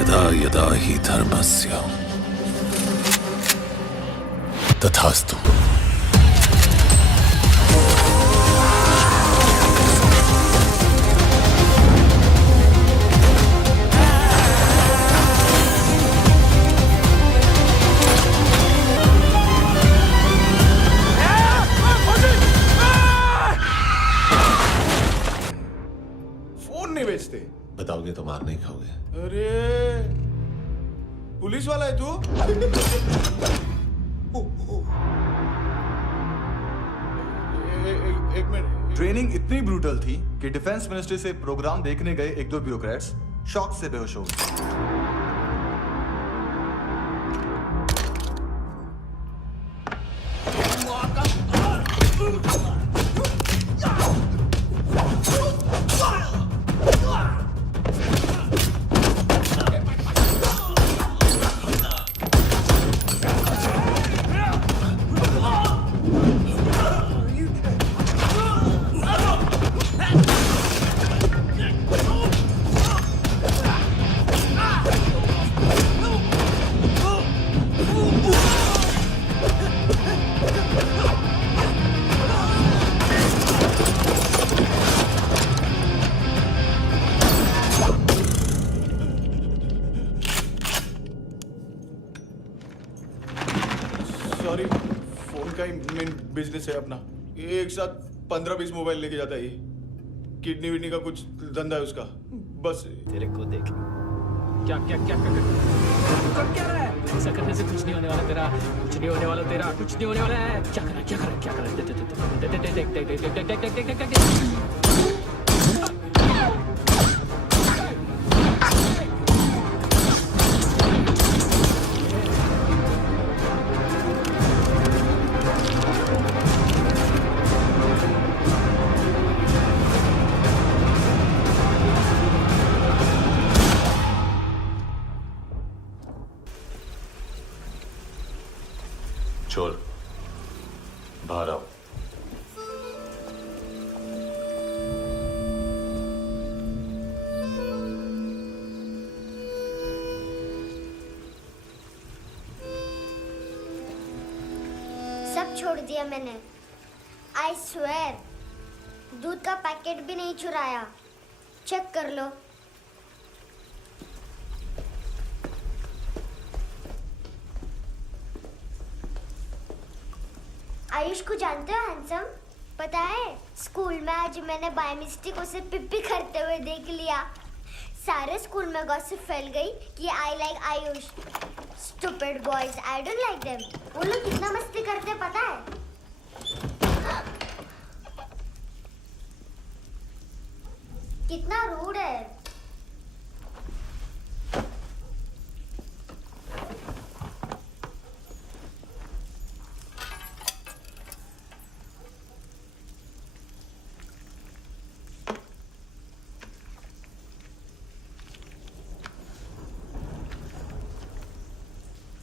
यदा यदा हि धर्मस्य तथास्तु। फोन नहीं बेचते? बताओगे तो मार नहीं खाओगे। अरे पुलिस वाला है तू? एक मिनट। ट्रेनिंग इतनी ब्रूटल थी कि डिफेंस मिनिस्ट्री से प्रोग्राम देखने गए एक दो ब्यूरोक्रेट्स शॉक से बेहोश हो गए। सॉरी, फोन का ही मेन बिजनेस है अपना। एक साथ 15-20 मोबाइल लेके जाता है ये। किडनी विडनी का कुछ धंधा है उसका। बस तेरे को देख क्या क्या क्या क्या कर क्या रहा है? ऐसा करने से कुछ नहीं होने वाला तेरा, कुछ नहीं होने वाला तेरा, कुछ नहीं होने वाला है। क्या कर रहा है, क्या कर रहा है, क्या कर रहा है? चोर बाहर आओ। सब छोड़ दिया मैंने। आई स्वेयर, दूध का पैकेट भी नहीं चुराया। चेक कर लो। आयुष को जानते हो हैंडसम? पता है, स्कूल में आज मैंने बाय मिस्टेक उसे पिप्पी करते हुए देख लिया। सारे स्कूल में गॉसिप फैल गई कि I like Ayush. Stupid boys, I don't like them. वो लोग कितना मस्ती करते पता है? कितना रूड है।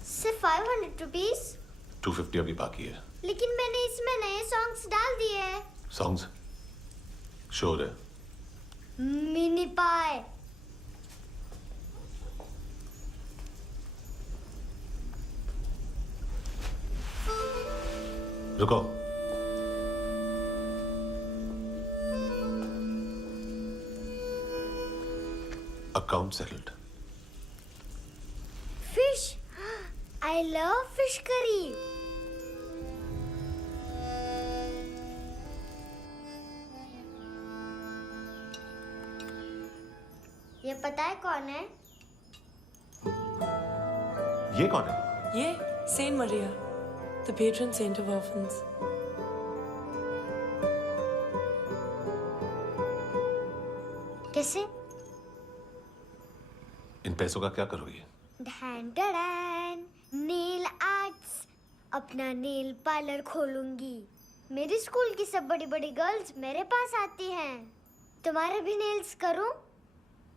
सिर्फ 500 रुपीस? 250 अभी बाकी है। लेकिन मैंने इसमें नए सॉन्ग्स डाल दिए हैं। सॉन्ग्स शोर है। मिनी पाए। रुको। Account settled. Fish, I love fish curry. ये पता है कौन है? ये कौन है? ये saint Maria, the patron saint of orphans. कैसे? इन पैसों का क्या करोगे? ढैन ढैन, नेल आर्ट्स। अपना नेल पार्लर खोलूंगी। मेरी स्कूल की सब बड़ी बड़ी गर्ल्स मेरे पास आती हैं। तुम्हारे भी नेल्स करूं?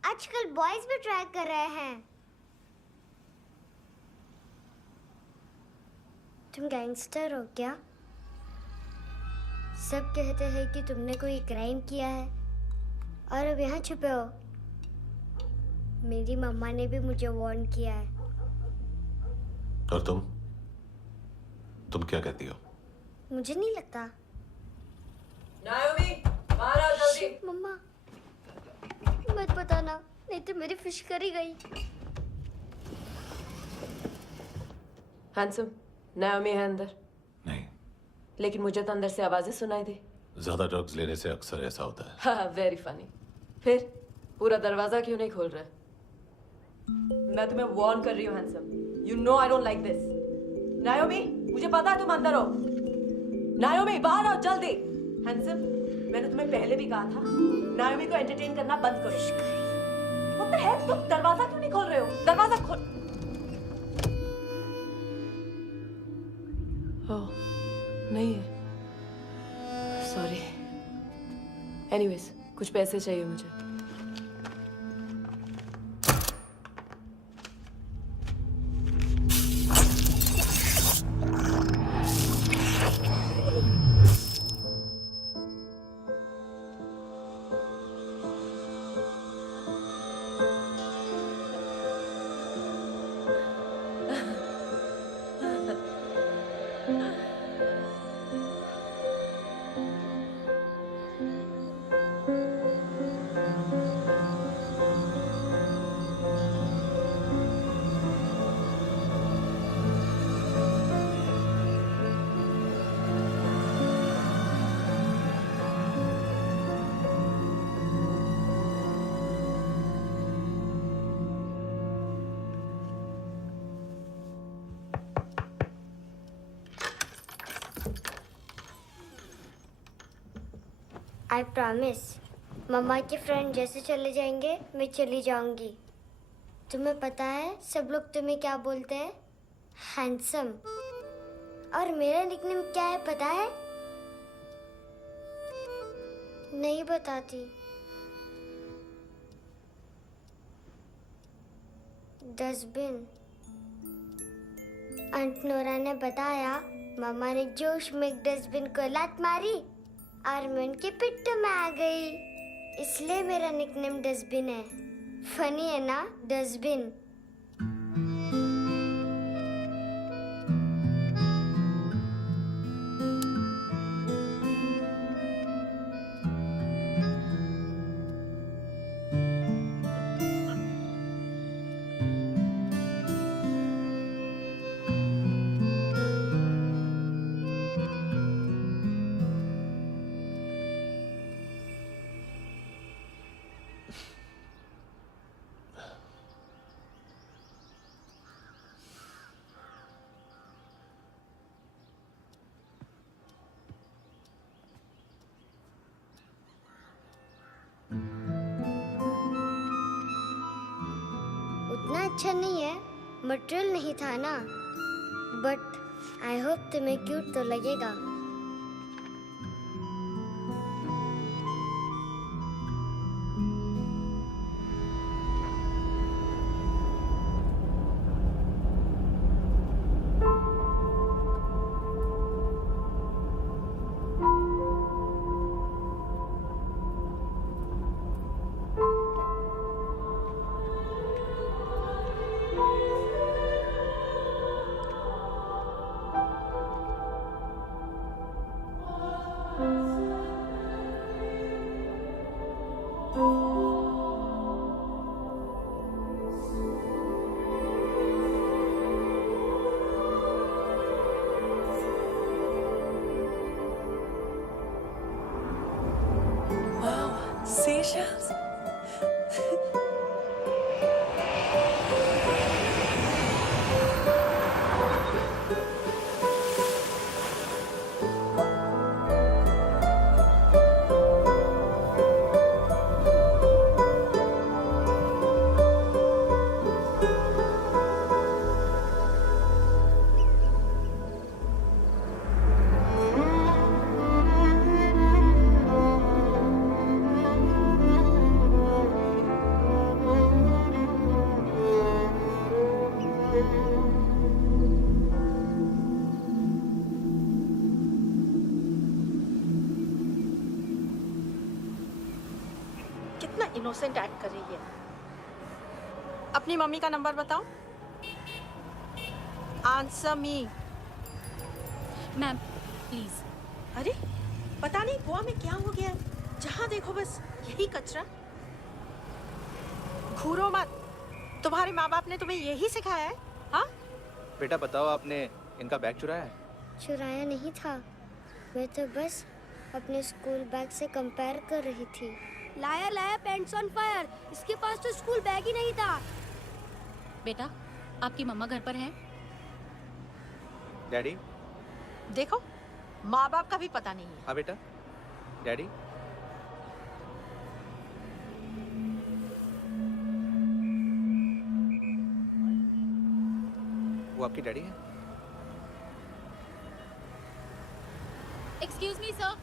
आजकल बॉयज भी ट्राई कर रहे हैं। तुम गैंगस्टर हो क्या? सब कहते हैं कि तुमने कोई क्राइम किया है और अब यहाँ छुपे हो। मेरी मम्मा ने भी मुझे वार्न किया है। और तुम क्या कहती हो? मुझे नहीं लगता। नायोमी, बाहर आओ जल्दी। मम्मा मत बताना, नहीं तो मेरी फिश करी गई। हैंडसम, नायोमी है अंदर। नहीं, लेकिन मुझे तो अंदर से आवाजें सुनाई दी। ज्यादा ड्रग्स लेने से अक्सर ऐसा होता है। हाँ, वेरी फनी। फिर पूरा दरवाजा क्यों नहीं खोल रहा? मैं तुम्हें वार्न कर रही हूँ handsome. You know I don't like this. नायोमी, मुझे पता है तुम अंदर हो। नायोमी, बाहर आओ जल्दी। हैंडसम, मैंने तुम्हें पहले भी कहा था नायोमी को एंटरटेन करना बंद करो। What the hell? तुम दरवाजा क्यों नहीं खोल रहे हो? दरवाजा खोल। ओह, नहीं है। सॉरी। एनीवेज, कुछ पैसे चाहिए मुझे। आई प्रॉमिस, मम्मा के फ्रेंड जैसे चले जाएंगे मैं चली जाऊंगी। तुम्हें पता है सब लोग तुम्हें क्या बोलते हैं? हैंडसम। और मेरा निकनेम क्या है पता है? नहीं बताती। डस्टबिन। आंट नोरा ने बताया मम्मा ने जोश में एक डस्टबिन को लात मारी और मैं उनके पिट्ठू में आ गई, इसलिए मेरा निकनेम डस्टबिन है। फनी है ना, डस्टबिन। उतना अच्छा नहीं है, मटेरियल नहीं था ना, बट आई होप तुम्हें क्यूट तो लगेगा। Seashells? कितना इनोसेंट एक्ट कर रही है। अपनी मम्मी का नंबर बताओ। Answer me. Ma'am please. अरे पता नहीं गोवा में क्या हो गया है, जहाँ देखो बस यही कचरा। घूरो मत, तुम्हारे माँ बाप ने तुम्हें यही सिखाया है? हाँ बेटा बताओ, आपने इनका बैग चुराया है? चुराया नहीं था, मैं तो बस अपने स्कूल बैग से कंपेयर कर रही थी। Liar liar pants on fire, इसके पास तो स्कूल बैग ही नहीं था। बेटा आपकी मम्मा घर पर हैं? डैडी? देखो माँ बाप का भी पता नहीं है। हाँ बेटा। डैडी? वो आपकी डैडी है? Excuse me sir.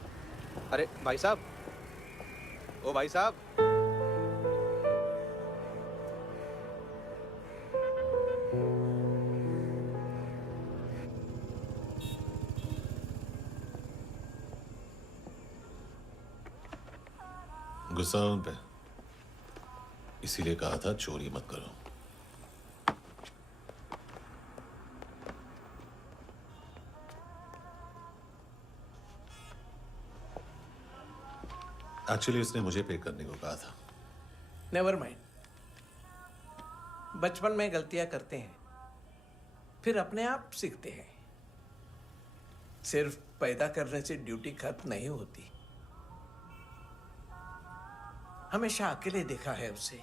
अरे भाई साहब, ओ भाई साहब। गुस्सा उन पे, इसीलिए कहा था चोरी मत करो। एक्चुअली उसने मुझे पे करने को कहा था। नेवर माइंड, बचपन में गलतियां करते हैं, फिर अपने आप सीखते हैं। सिर्फ पैदा करने से ड्यूटी खत्म नहीं होती। हमेशा अकेले देखा है उसे।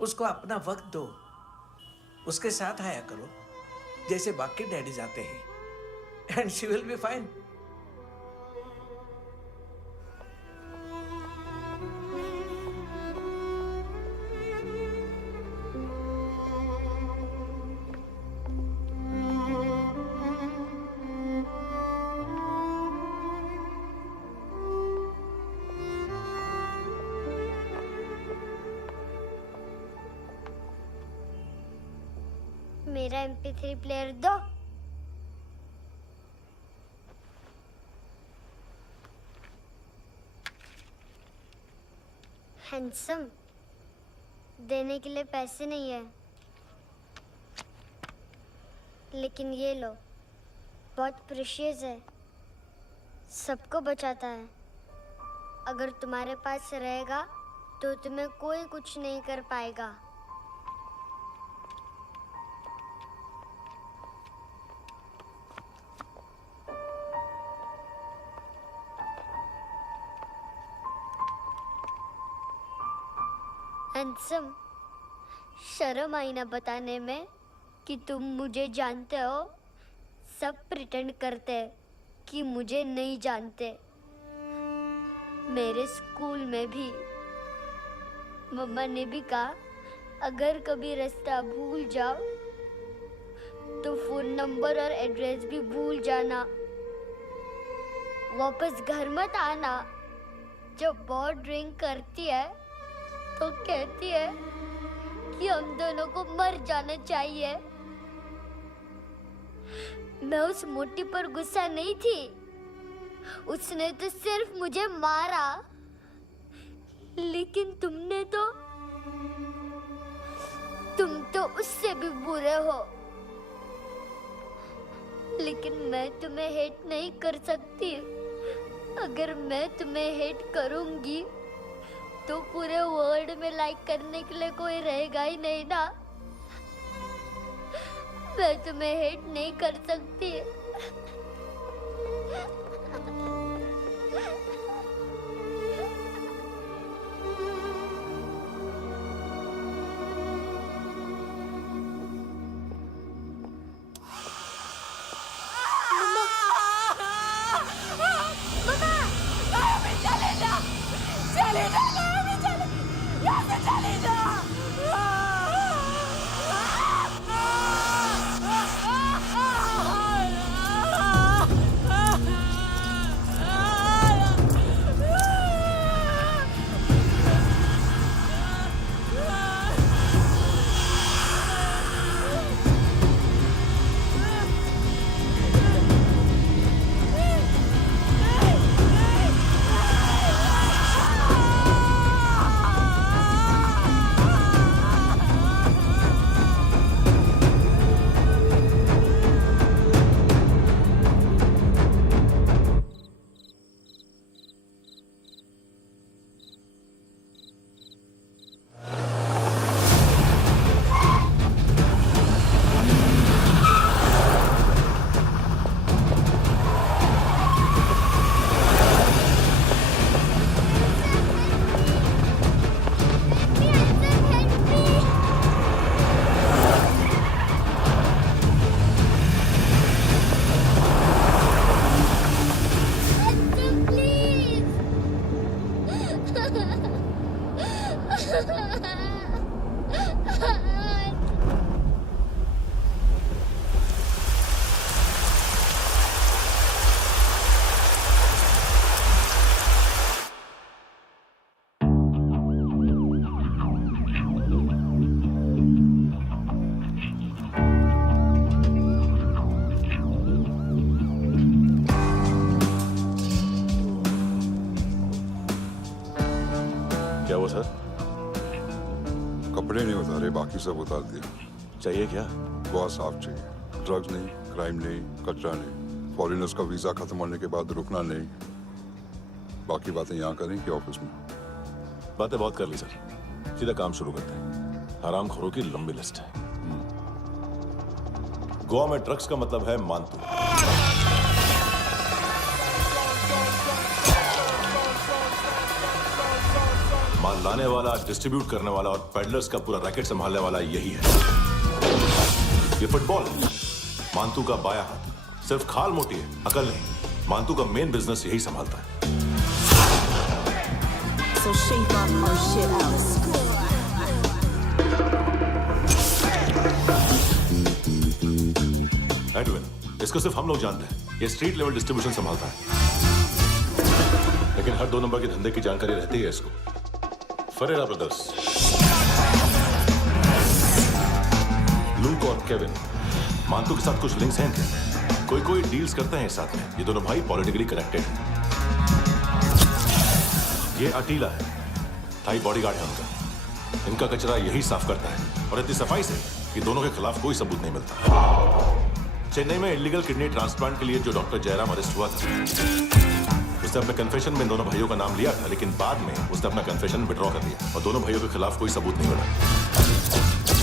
उसको अपना वक्त दो, उसके साथ आया करो जैसे बाकी डैडीज आते हैं, and she will be fine. मेरा MP3 प्लेयर दो। हैंडसम, देने के लिए पैसे नहीं है, लेकिन ये लो, बहुत प्रेशियस है, सबको बचाता है। अगर तुम्हारे पास रहेगा तो तुम्हें कोई कुछ नहीं कर पाएगा। हैंडसम, शर्म आई ना बताने में कि तुम मुझे जानते हो। सब प्रिटेंड करते हैं कि मुझे नहीं जानते। मेरे स्कूल में भी मम्मा ने भी कहा, अगर कभी रास्ता भूल जाओ तो फोन नंबर और एड्रेस भी भूल जाना, वापस घर मत आना। जब बहुत ड्रिंक करती है तो कहती है कि हम दोनों को मर जाना चाहिए। मैं उस मोटी पर गुस्सा नहीं थी, उसने तो सिर्फ मुझे मारा, लेकिन तुम तो उससे भी बुरे हो। लेकिन मैं तुम्हें हेट नहीं कर सकती। अगर मैं तुम्हें हेट करूंगी तो पूरे वर्ल्ड में लाइक करने के लिए कोई रहेगा ही नहीं ना। मैं तुम्हें हेट नहीं कर सकती। कपड़े नहीं उतारे, बाकी सब उतार दिए। चाहिए क्या? बहुत साफ चाहिए। ड्रग्स नहीं, क्राइम नहीं, कचरा नहीं। फॉरेनर्स का वीजा खत्म होने के बाद रुकना नहीं। बाकी बातें यहाँ करें कि ऑफिस में? बातें बहुत कर ली सर, सीधा काम शुरू करते हैं। हरामखोरों की लंबी लिस्ट है। गोवा में ड्रग्स का मतलब है मानतू। माल लाने वाला, डिस्ट्रीब्यूट करने वाला और पेडलर्स का पूरा रैकेट संभालने वाला यही है। ये फुटबॉल मानतू का बाया हाथ। सिर्फ खाल मोटी है, अकल नहीं। मानतू का मेन बिजनेस यही संभालता है। So shape up or shit out. Edwin, इसको सिर्फ हम लोग जानते हैं। ये स्ट्रीट लेवल डिस्ट्रीब्यूशन संभालता है, लेकिन हर 2 नंबर के धंधे की जानकारी रहती है इसको। फरेरा ब्रदर्स, लूक और केविन, मानतू के साथ कुछ लिंक्स हैं क्या? कोई डील्स करते हैं साथ में। ये दोनों भाई पॉलिटिकली कनेक्टेड हैं। ये अटीला है, थाई बॉडीगार्ड है उनका। इनका कचरा यही साफ करता है, और इतनी सफाई से कि दोनों के खिलाफ कोई सबूत नहीं मिलता। चेन्नई में इलीगल किडनी ट्रांसप्लांट के लिए जो डॉक्टर जयराम अरेस्ट हुआ था, उसने अपने कन्फेशन में दोनों भाइयों का नाम लिया था, लेकिन बाद में उसने अपना कन्फेशन विड्रॉ कर लिया और दोनों भाइयों के खिलाफ कोई सबूत नहीं मिला।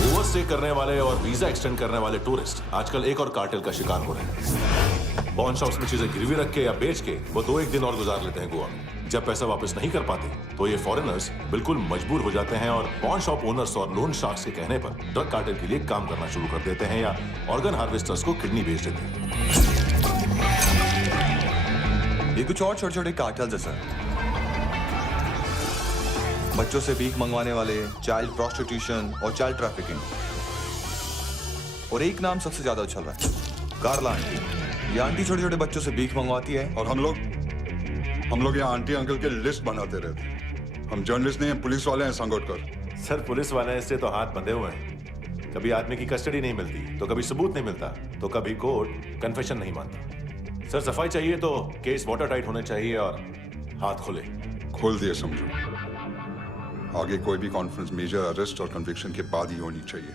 ओवरस्टे करने वाले और वीजा एक्सटेंड करने वाले टूरिस्ट आजकल एक और कार्टेल का शिकार हो रहे हैं। पॉन शॉप्स में चीजें गिरवी रख के या बेच के वो 2-1 दिन और गुजार लेते हैं गोवा में। जब पैसा वापस नहीं कर पाते तो ये फॉरेनर्स बिल्कुल मजबूर हो जाते हैं और पॉन शॉप ओनर्स और लोन शार्क्स के कहने पर ड्रग कार्टेल के लिए काम करना शुरू कर देते हैं या ऑर्गन हार्वेस्टर्स को किडनी बेच देते हैं। ये कुछ और छोटे छोटे कार्टेल्स है सर। बच्चों से भीख मंगवाने वाले, चाइल्ड प्रोस्टिट्यूशन और चाइल्ड ट्रैफिकिंग। और एक नाम सबसे ज्यादा उछल रहा है, कार्ला आंटी। ये आंटी छोटे छोटे बच्चों से भीख मंगवाती है और हम लोग यहाँ आंटी अंकल के लिस्ट बनाते रहते। हम जर्नलिस्ट नहीं हैं, पुलिस वाले हैं संगोटकर। सर पुलिस वाले हैं, इससे तो हाथ बंधे हुए हैं। कभी आदमी की कस्टडी नहीं मिलती तो कभी सबूत नहीं मिलता तो कभी कोर्ट कन्फेशन नहीं मानता। सर सफाई चाहिए तो केस वाटर टाइट होने चाहिए और हाथ खुले। खोल दिए समझो। आगे कोई भी कॉन्फ्रेंस मेजर अरेस्ट और कन्विक्शन के बाद ही होनी चाहिए।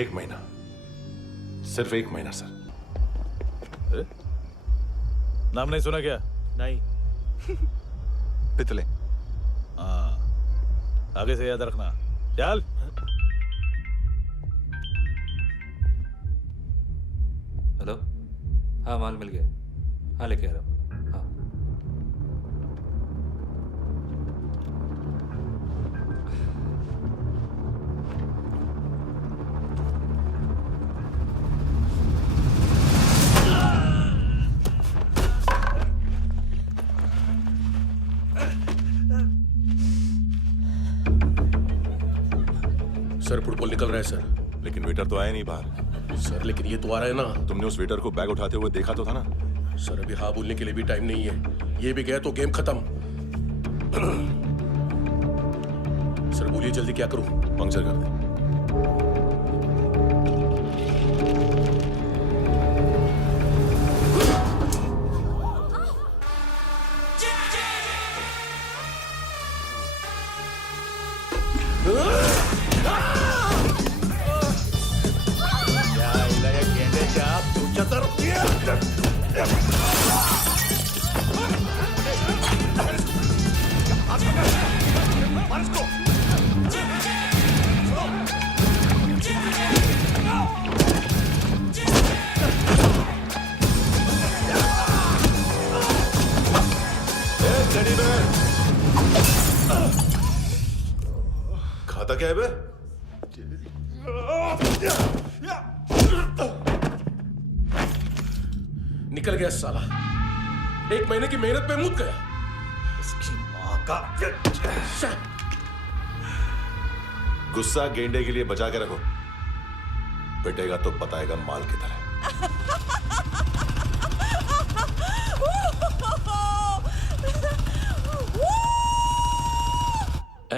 1 महीना, सिर्फ 1 महीना सर। नाम नहीं सुना क्या? नहीं। पितले। हाँ, आगे से याद रखना। चल। हेलो, हाँ माल मिल गया। हाँ लेके आ रहा हूँ। हाँ सर फुटबॉल निकल रहा है सर। लेकिन वेटर तो आया नहीं बाहर। सर लेकिन ये तो आ रहा है ना। तुमने उस वेटर को बैग उठाते हुए देखा तो था ना? सर अभी हाँ बोलने के लिए भी टाइम नहीं है। ये भी गया तो गेम खत्म। सर बोलिए जल्दी क्या करूं? पंक्चर कर दे। खाता क्या है बे? निकल गया साला। 1 महीने की मेहनत पे मुद गया। इसकी माँ का। गुस्सा गेंडे के लिए बचा के रखो, पिटेगा तो बताएगा माल की तरह।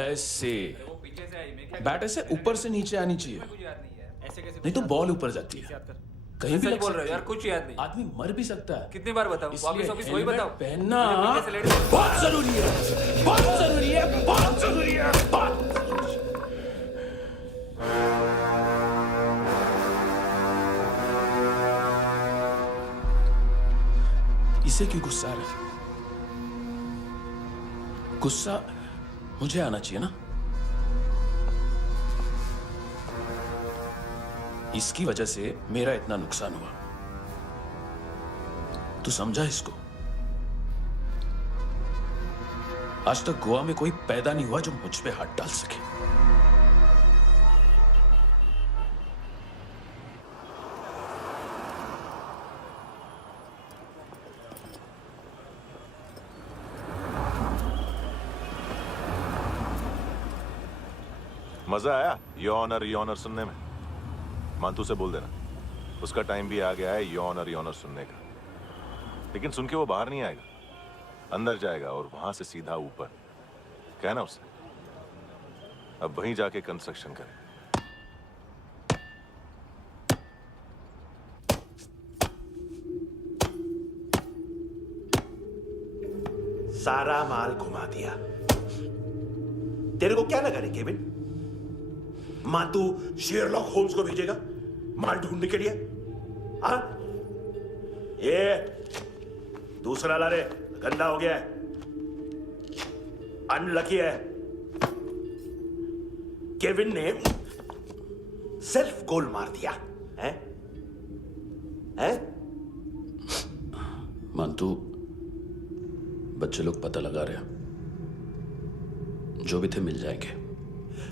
ऐसे बैट ऐसे ऊपर से नीचे आनी चाहिए, नहीं तो बॉल ऊपर जाती है। कहीं भी बोल रहे हो यार, कुछ याद नहीं। आदमी मर भी सकता है। कितनी बार बताऊं? वापिस वही बताओ। पहनना बहुत जरूरी है, बहुत जरूरी है, बहुत जरूरी है, बहुत। इससे क्यों गुस्सा आ रहा है? गुस्सा मुझे आना चाहिए ना। इसकी वजह से मेरा इतना नुकसान हुआ। तू समझा इसको? आज तक गोवा में कोई पैदा नहीं हुआ जो मुझ पे हाथ डाल सके। मजा आया योनर सुनने में? मानतू से बोल देना उसका टाइम भी आ गया है योनर सुनने का। लेकिन सुन के वो बाहर नहीं आएगा, अंदर जाएगा और वहां से सीधा ऊपर। कहना उसे अब वहीं जाके कंस्ट्रक्शन करे। सारा माल घुमा दिया। तेरे को क्या लगा रे केविन? मां तू शेरलॉक होम्स को भेजेगा माल ढूंढने के लिए? हाँ? ये दूसरा ला रे, गंदा हो गया है, अनलकी है। केविन ने सेल्फ गोल मार दिया है? हैं? मानतू, बच्चे लोग पता लगा रहे हैं, जो भी थे मिल जाएंगे।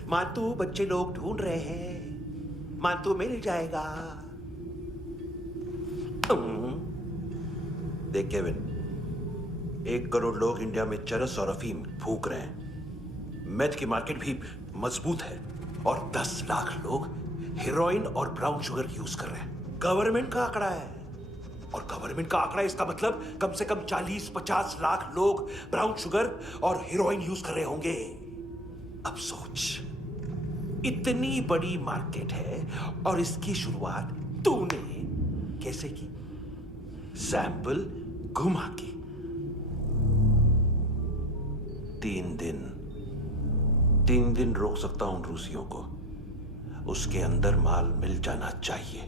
मानतू बच्चे लोग ढूंढ रहे हैं, मानतू मिल जाएगा। देख केविन, 1 करोड़ लोग इंडिया में चरस और अफीम फूक रहे हैं। मेथ की मार्केट भी मजबूत है और 10 लाख लोग हेरोइन और ब्राउन शुगर यूज कर रहे हैं। गवर्नमेंट का आंकड़ा है, और गवर्नमेंट का आंकड़ा इसका मतलब कम से कम 40-50 लाख लोग ब्राउन शुगर और हेरोइन यूज कर रहे होंगे। अब सोच, इतनी बड़ी मार्केट है और इसकी शुरुआत तूने कैसे की? सैंपल घुमा के। 3 दिन रोक सकता हूं रूसियों को, उसके अंदर माल मिल जाना चाहिए,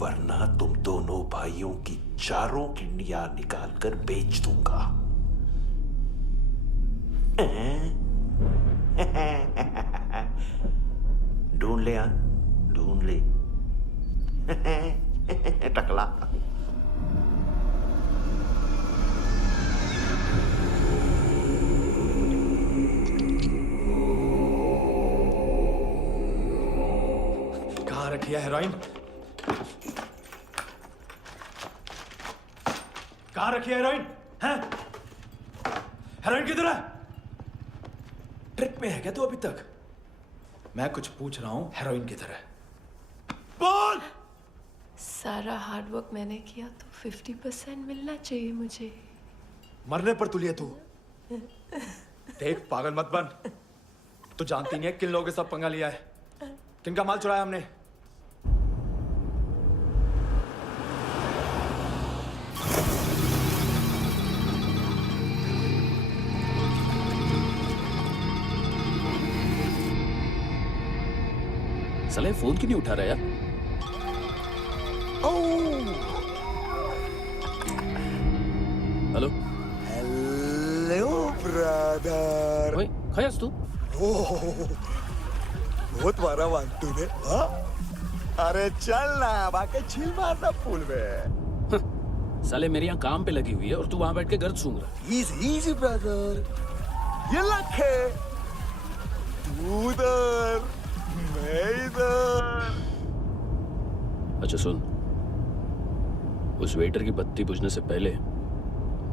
वरना तुम दोनों भाइयों की 4 किडनियां निकाल कर बेच दूंगा। ढूंढ ले, ढूंढ ले टकला। कहाँ रखी है हेरोइन? कहाँ रखी है हेरोइन? हैं? हेरोइन किधर है? ट्रिप पे है क्या तू अभी तक? मैं कुछ पूछ रहा हूं, हेरोइन किधर है? बोल! सारा हार्डवर्क मैंने किया तो 50% मिलना चाहिए मुझे। मरने पर तुलिए तू। देख, पागल मत बन। तू जानती नहीं है किन लोगों के साथ पंगा लिया है, किनका माल चुराया हमने। साले फोन क्यों नहीं उठा रहा यार? Hello hello brother. ओए, खयास तू? बहुत मारा वांटू ने। हाँ? अरे चल ना, बाकी चिल मारना पूल में। साले मेरी यहाँ काम पे लगी हुई है और तू वहां बैठ के गर्द सूंघ रहा। इजी ब्रदर, ये लक है। तू उधर, मैं इधर। अच्छा सुन, उस वेटर की बत्ती बुझने से पहले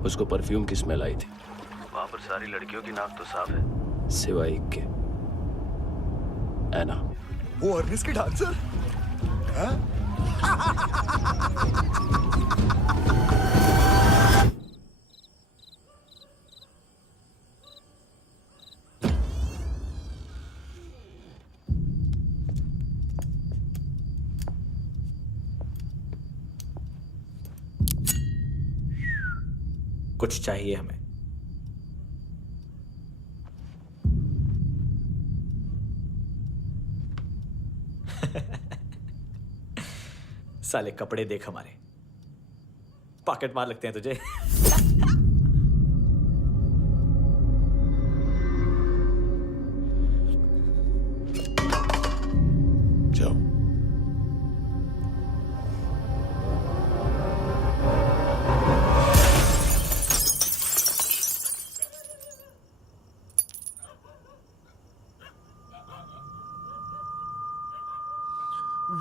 उसको परफ्यूम की स्मेल आई थी। वहां पर सारी लड़कियों की नाक तो साफ है, सिवाय एक के, एना। वो अर्निस की डांसर? हाँ? कुछ चाहिए हमें। साले कपड़े देख हमारे, पॉकेट मार लगते हैं तुझे। जाओ।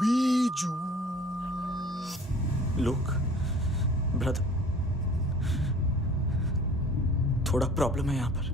वीजू लुक ब्रदर, थोड़ा प्रॉब्लम है यहाँ पर।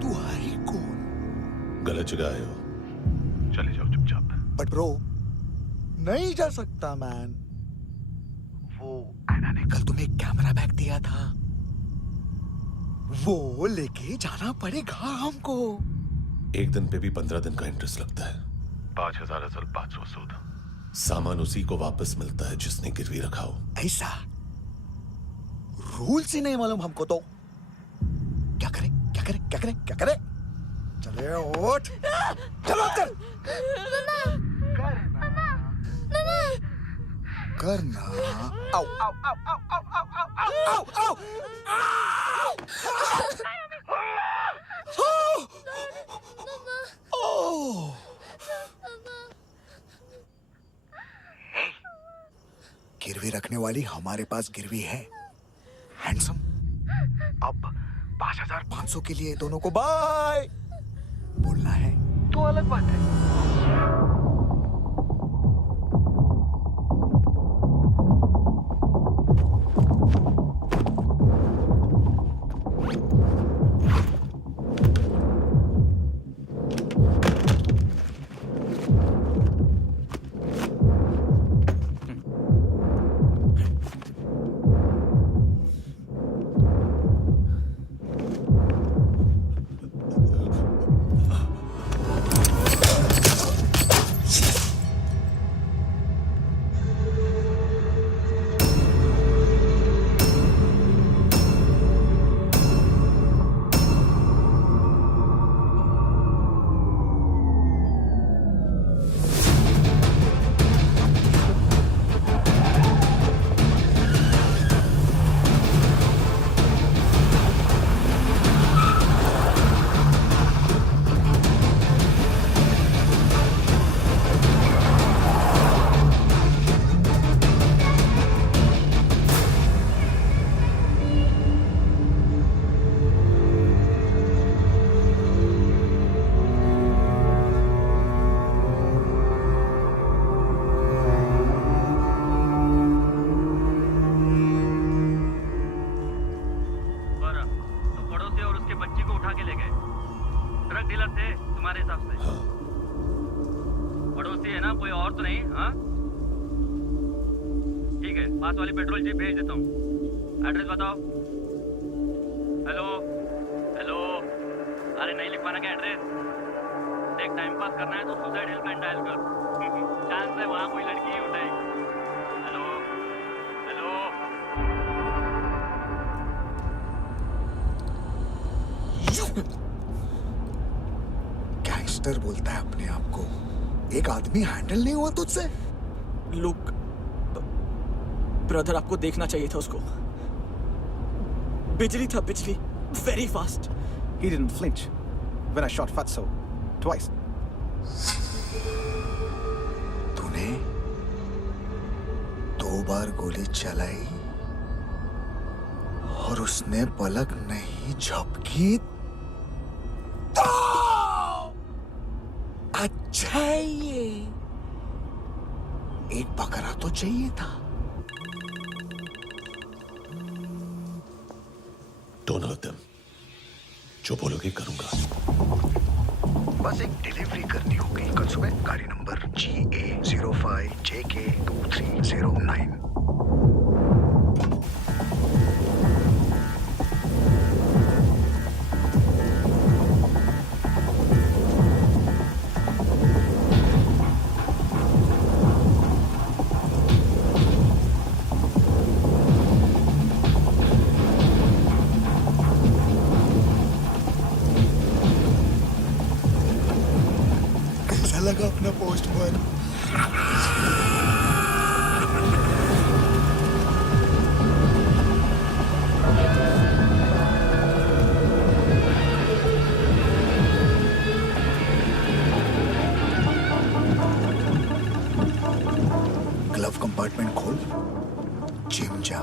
तू है कौन? गलत जगह आए हो, चले जाओ चुपचाप। बट ब्रो नहीं जा सकता मैन। वो एना ने कल तुम्हें एक कैमरा बैग दिया था, वो लेके जाना पड़ेगा हमको। एक दिन पे भी 15 दिन का इंटरेस्ट लगता है। 5,000 असल 500 सूद। सामान उसी को वापस मिलता है जिसने गिरवी रखा हो। ऐसा रूल से नहीं मालूम हमको तो। क्या करें क्या करें क्या करें क्या करें? चले उठ, चलो कर करना। आओ आओ आओ आओ आओ आओ आओ आओ आओ। गिरवी रखने वाली हमारे पास गिरवी है हैंडसम। अब 5,500 के लिए दोनों को बाय बोलना है तो अलग बात है। पास वाली पेट्रोल जीप भेज देता हूँ। एड्रेस बताओ। हेलो हेलो, अरे नहीं लिख पाना क्या एड्रेस? देख टाइम पास करना है तो सुसाइड हेल्पलाइन डायल कर। चांस है वहाँ कोई लड़की ही उठाएगी। Hello hello. गैंगस्टर बोलता है अपने आप को। एक आदमी हैंडल नहीं हुआ तुझसे? लुक ब्रदर, आपको देखना चाहिए था उसको। बिजली था, बिजली, very fast. He didn't flinch when I shot Fatso twice. तूने 2 बार गोली चलाई और उसने पलक नहीं झपकी तो अच्छा ये एक बकरा तो चाहिए था। Don't hurt them. जो बोलोगे करूंगा। बस एक डिलीवरी करनी होगी कल सुबह, गाड़ी नंबर GA05JK2309। ग्लव कंपार्टमेंट खोल, जिम जा।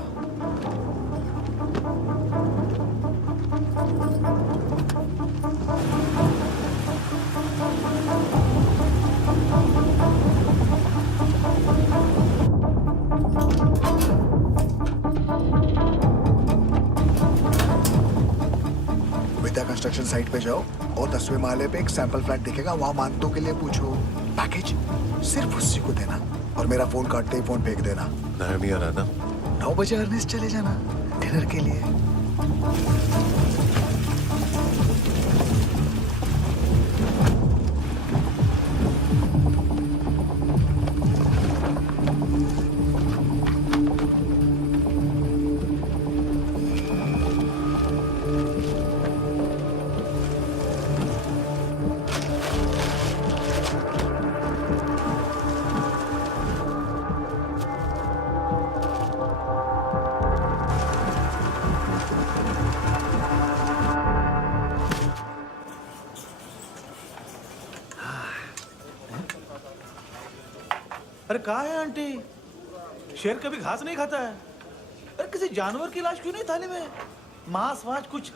विद्या कंस्ट्रक्शन साइट पे जाओ और 10वें माले पे एक सैंपल फ्लैट दिखेगा, वहां मानतों के लिए पूछो। पैकेज सिर्फ उसी को देना और मेरा फोन काटते ही फोन फेंक देना। नायमी आ रहा ना? 9 बजे अर्नेस्ट चले जाना डिनर के लिए। अरे कहाँ है आंटी? शेर कभी घास नहीं खाता है। अरे किसी जानवर की लाश क्यों नहीं थाली में? मांस वास कुछ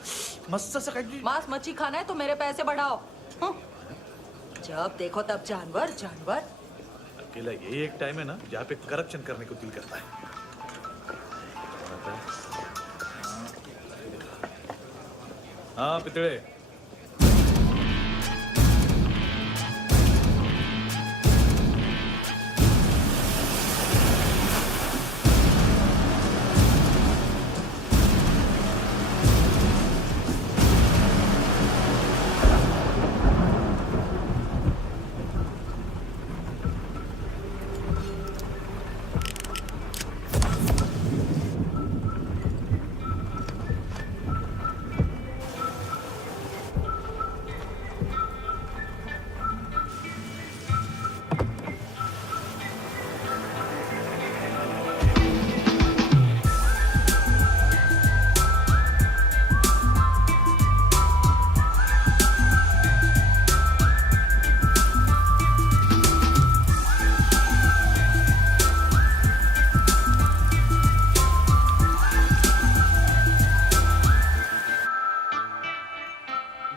मस्त सा मांस मच्छी खाना है तो मेरे पैसे बढ़ाओ। जब देखो तब जानवर जानवर। अकेला यही एक टाइम है ना जहाँ पे करप्शन करने को दिल करता है। हाँ पितड़े।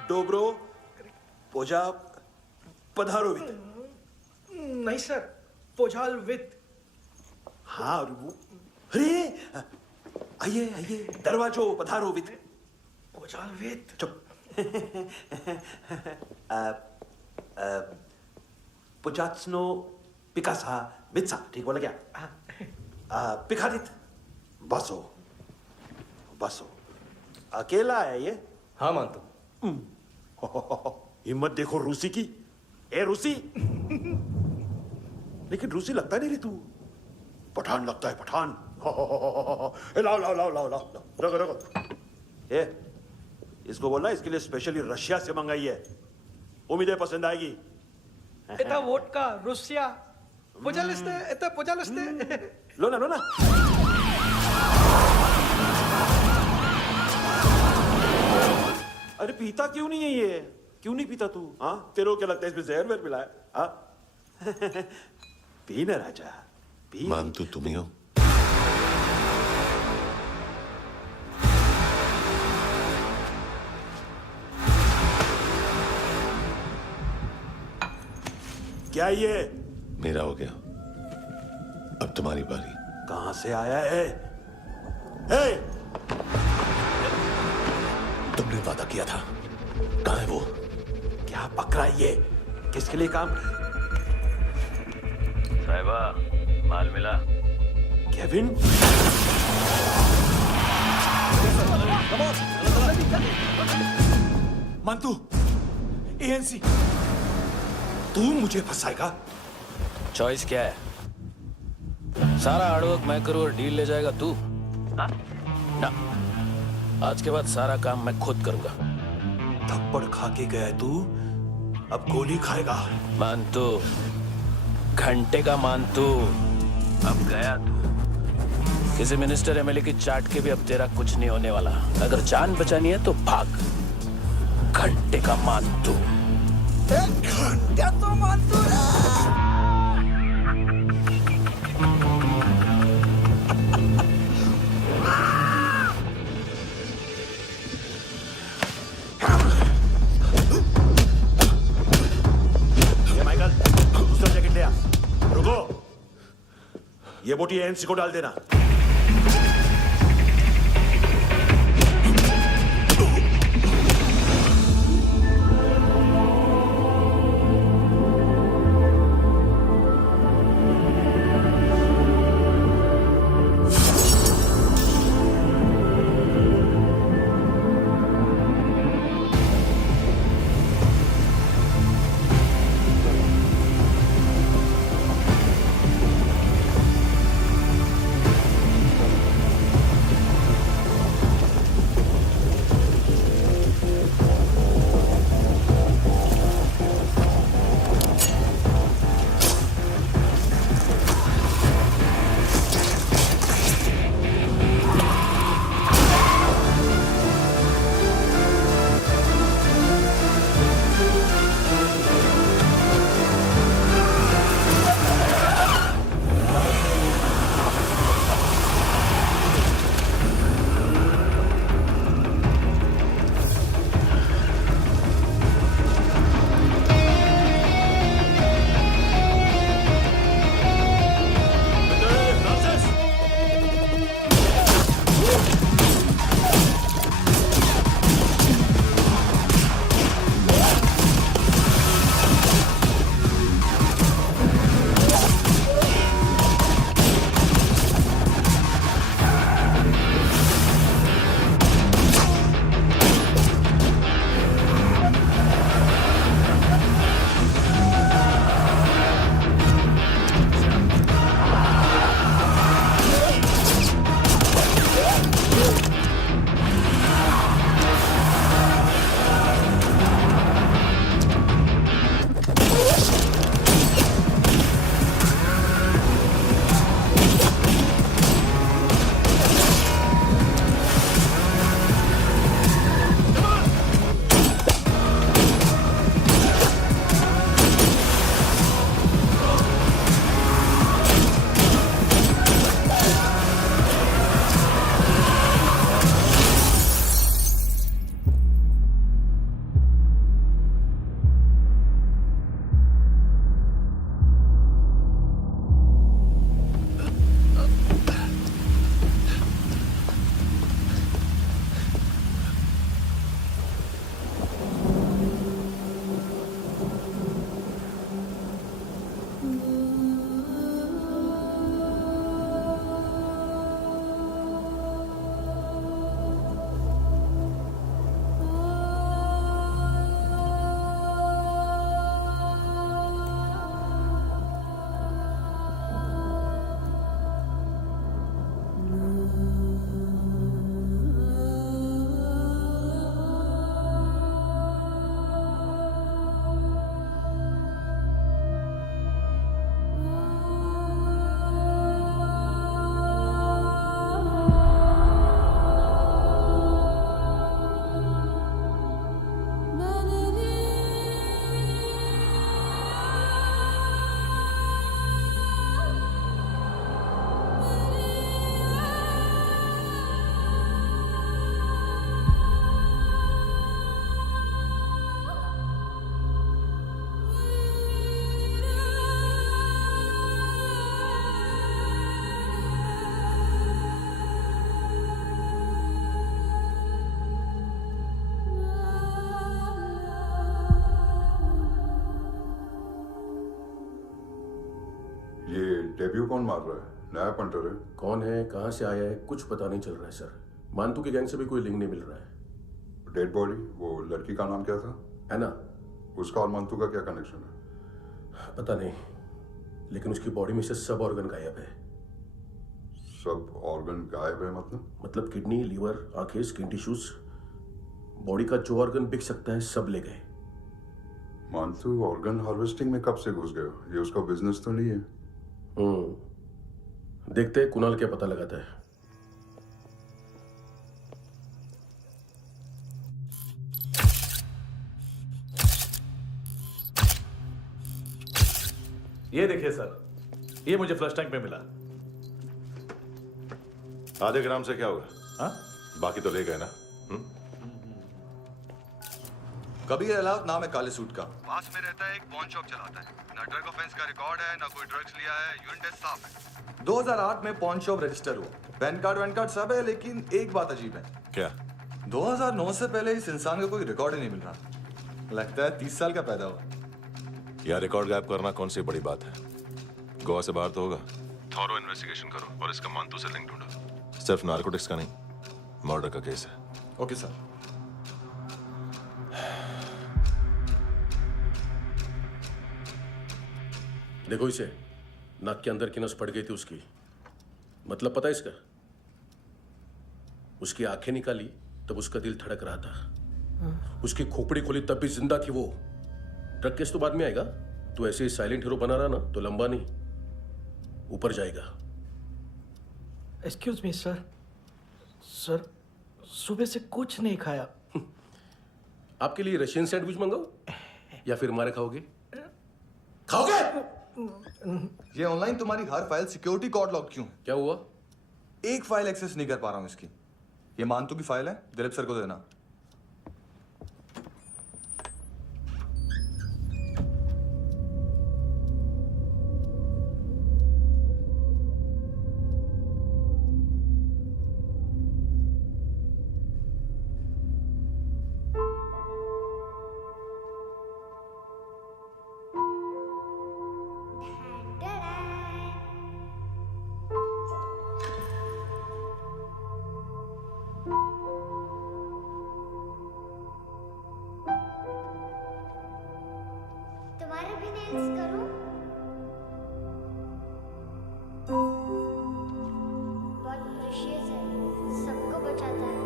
डोब्रो पोजा पधारोवित। नहीं सर, पोजाल विथ। हाँ अरे आइए आइए, दरवाजो पधारोवित। पोजाल विथ। चुप। पुजात्सनो पिकासा मित्सा, ठीक बोला क्या? पिखादित बसो बसो। अकेला है ये? हाँ मानता हूँ। हिम्मत देखो रूसी की। ए रूसी। लेकिन रूसी लगता नहीं रे तू, पठान लगता है पठान। लाओ लाओ लाओ लाओ लाओ, रखो रखो। ए इसको बोलना इसके लिए स्पेशली रशिया से मंगाई है, उम्मीद है पसंद आएगी। इतना वोडका रुसिया पोजालिस्ते, इतना पोजालिस्ते। लो ना लो ना। अरे पीता क्यों नहीं है ये? क्यों नहीं पीता तू? हाँ तेरे को क्या लगता है इसमें जहर वहर मिला है? हाँ पी ना राजा पी। मानतू तुम ही हो। क्या ये? मेरा हो गया, अब तुम्हारी बारी। कहां से आया है? हे! तुमने वादा किया था, कहां है वो? क्या पकड़ा ये? किसके लिए काम? साहिबा माल मिला? केविन? मंतू, एएनसी। तू मुझे फंसाएगा? चॉइस क्या है? सारा हार्डवर्क मैं करूं और डील ले जाएगा तू? ना, आज के बाद सारा काम मैं खुद करूंगा। थप्पड़ खा के गया तू, अब गोली खाएगा। मानतू, घंटे का मानतू, अब गया तू। किसी मिनिस्टर एमएलए की चाट के भी अब तेरा कुछ नहीं होने वाला। अगर जान बचानी है तो भाग। घंटे का मानतू। घंटा तो मानतू। ये बोटी एएनसी को डाल देना। डेब्यू कौन मार रहा है? नया पंटर है? कौन है, कहाँ से आया है, कुछ पता नहीं चल रहा है सर। मानतू की गैंग से भी कोई लिंक नहीं मिल रहा है। डेड बॉडी, वो लड़की का नाम क्या था? एना। उसका और मानतू का क्या कनेक्शन है? पता नहीं, लेकिन उसकी बॉडी में से सब ऑर्गन गायब है। सब ऑर्गन गायब है मतलब किडनी, लीवर, आंखें, स्किन टिश्यूज, बॉडी का जो ऑर्गन बिक सकता है सब ले गए। मानतू ऑर्गन हार्वेस्टिंग में कब से घुस गए? ये उसका बिजनेस तो नहीं है? देखते हैं कुणाल क्या पता लगाता है। ये देखिए सर, ये मुझे फ्लश टैंक में मिला। आधे ग्राम से क्या होगा? हाँ, बाकी तो ले गए ना। कबीर अलाउद नाम है काले सूट का, पास में रहता है, एक पॉन शॉप चलाता है। ना ड्रग ऑफेंस का रिकॉर्ड है, ना कोई ड्रग्स लिया है, यूरिन टेस्ट साफ है। 2008 में पॉन शॉप रजिस्टर हुआ, पैन कार्ड सब है, लेकिन एक बात अजीब है। क्या? 2009 से पहले इस इंसान का कोई रिकॉर्ड ही नहीं मिल रहा। लगता है 30 साल का पैदा हुआ। यह रिकॉर्ड गायब करना कौन सी बड़ी बात है? गोवा से बाहर तो होगा। थॉरो इन्वेस्टिगेशन करो और इसका मानतू से लिंक ढूंढो। सिर्फ नारकोटिक्स का नहीं, मर्डर का केस है। Okay sir. देखो इसे, नाक के अंदर की नस पड़ गई थी उसकी। मतलब पता है इसका? उसकी आंखें निकाली तब उसका दिल धड़क रहा था। उसकी खोपड़ी खोली तब भी जिंदा थी वो। ड्रग केस तो बाद में आएगा। तो ऐसे ही साइलेंट हीरो बना रहा ना तो लंबा नहीं, ऊपर जाएगा। एक्सक्यूज मी सर, सर सुबह से कुछ नहीं खाया। आपके लिए रशियन सैंडविच मंगाओ या फिर हमारे खाओगे? खाओगे? ये ऑनलाइन तुम्हारी हर फाइल सिक्योरिटी कोड लॉक क्यों है? क्या हुआ? एक फाइल एक्सेस नहीं कर पा रहा हूं इसकी। ये मानतू की फाइल है, दिलीप सर को देना। तुम्हारे भी नेल्स करूं? बहुत प्रेशियस है, सबको बचाता है।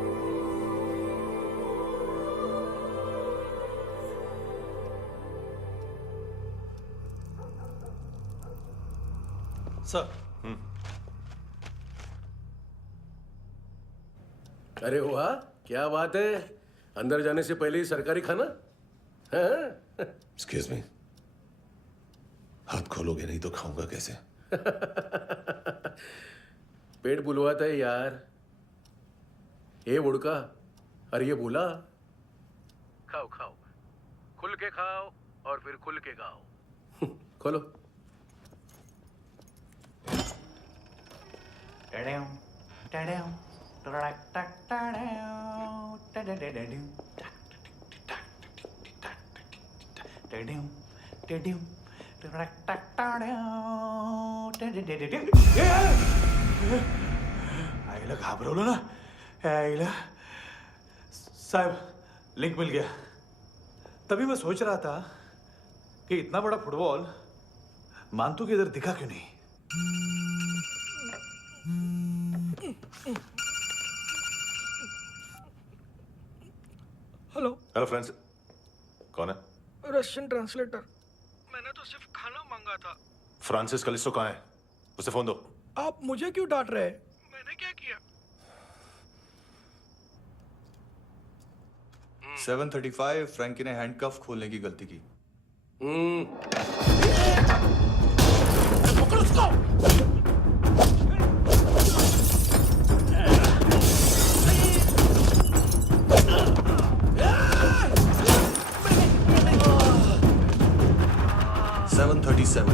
सर। अरे वाह, क्या बात है। अंदर जाने से पहले ही सरकारी खाना। एक्सक्यूज मी, हाथ खोलोगे नहीं तो खाऊंगा कैसे? पेट बुलवाता है यार। ये बुड़का, अरे ये बोला। खाओ खाओ, खुल के खाओ और फिर खुल के गाओ। खोलो। आईला घाबरवलं ना आईला। साहब लिंक मिल गया। तभी मैं सोच रहा था कि इतना बड़ा फुटबॉल मानतू के इधर दिखा क्यों नहीं। हेलो हेलो फ्रेंड्स, कौन है? Russian translator. मैंने तो सिर्फ खाना मांगा था। फ्रांसिस कलिस्टो कहाँ है? उसे फोन दो। आप मुझे क्यों डांट रहे हैं? मैंने क्या किया? 7:35 फ्रैंकी ने हैंडकफ खोलने की गलती की। पकड़ो उसको। 7:37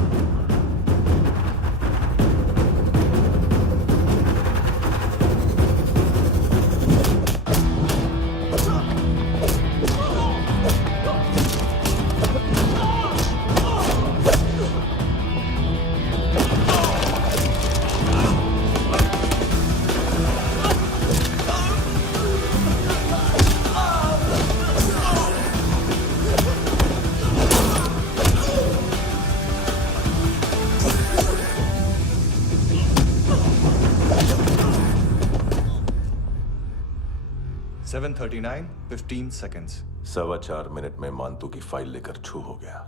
7:39 15 seconds। 4.25 मिनट में मानतू की फाइल लेकर छू हो गया।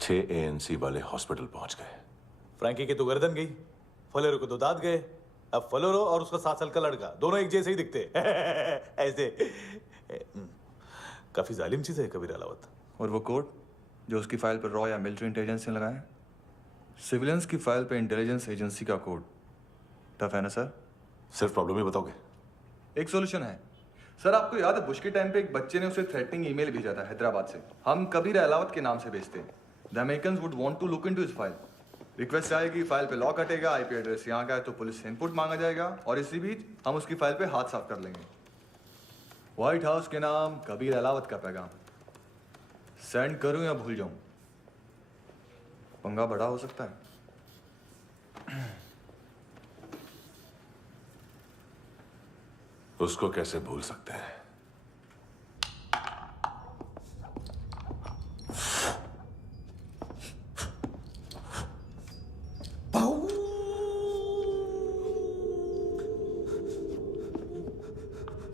6 ANC वाले हॉस्पिटल पहुंच गए। फ्रैंकी की तो गर्दन गई, फलेरो को तो दांत गए। अब फलेरो और उसका 7 साल का लड़का दोनों एक जैसे ही दिखते। ऐसे काफी जालिम चीज है कबीर अलावत। और वो कोड जो उसकी फाइल पर रॉ या मिलिट्री इंटेलिजेंस ने लगाया, सिविलियंस की फाइल पे इंटेलिजेंस एजेंसी का कोड। टफ है ना सर? सिर्फ प्रॉब्लम ही बताओगे? एक सॉल्यूशन है। सर आपको याद है बुश के टाइम पे एक बच्चे ने उसे थ्रेटनिंग ईमेल भेजा था हैदराबाद से। हम कबीर अहलावत के नाम से भेजते हैं। The Americans would want to look into his file. Request आएगी, फाइल पे लॉक हटेगा, आईपी एड्रेस यहाँ का है तो पुलिस से इनपुट मांगा जाएगा और इसी बीच हम उसकी फाइल पे हाथ साफ कर लेंगे। व्हाइट हाउस के नाम कबीर अहलावत का पैगाम। सेंड करूं या भूल जाऊं? पंगा बड़ा हो सकता है। उसको कैसे भूल सकते हैं?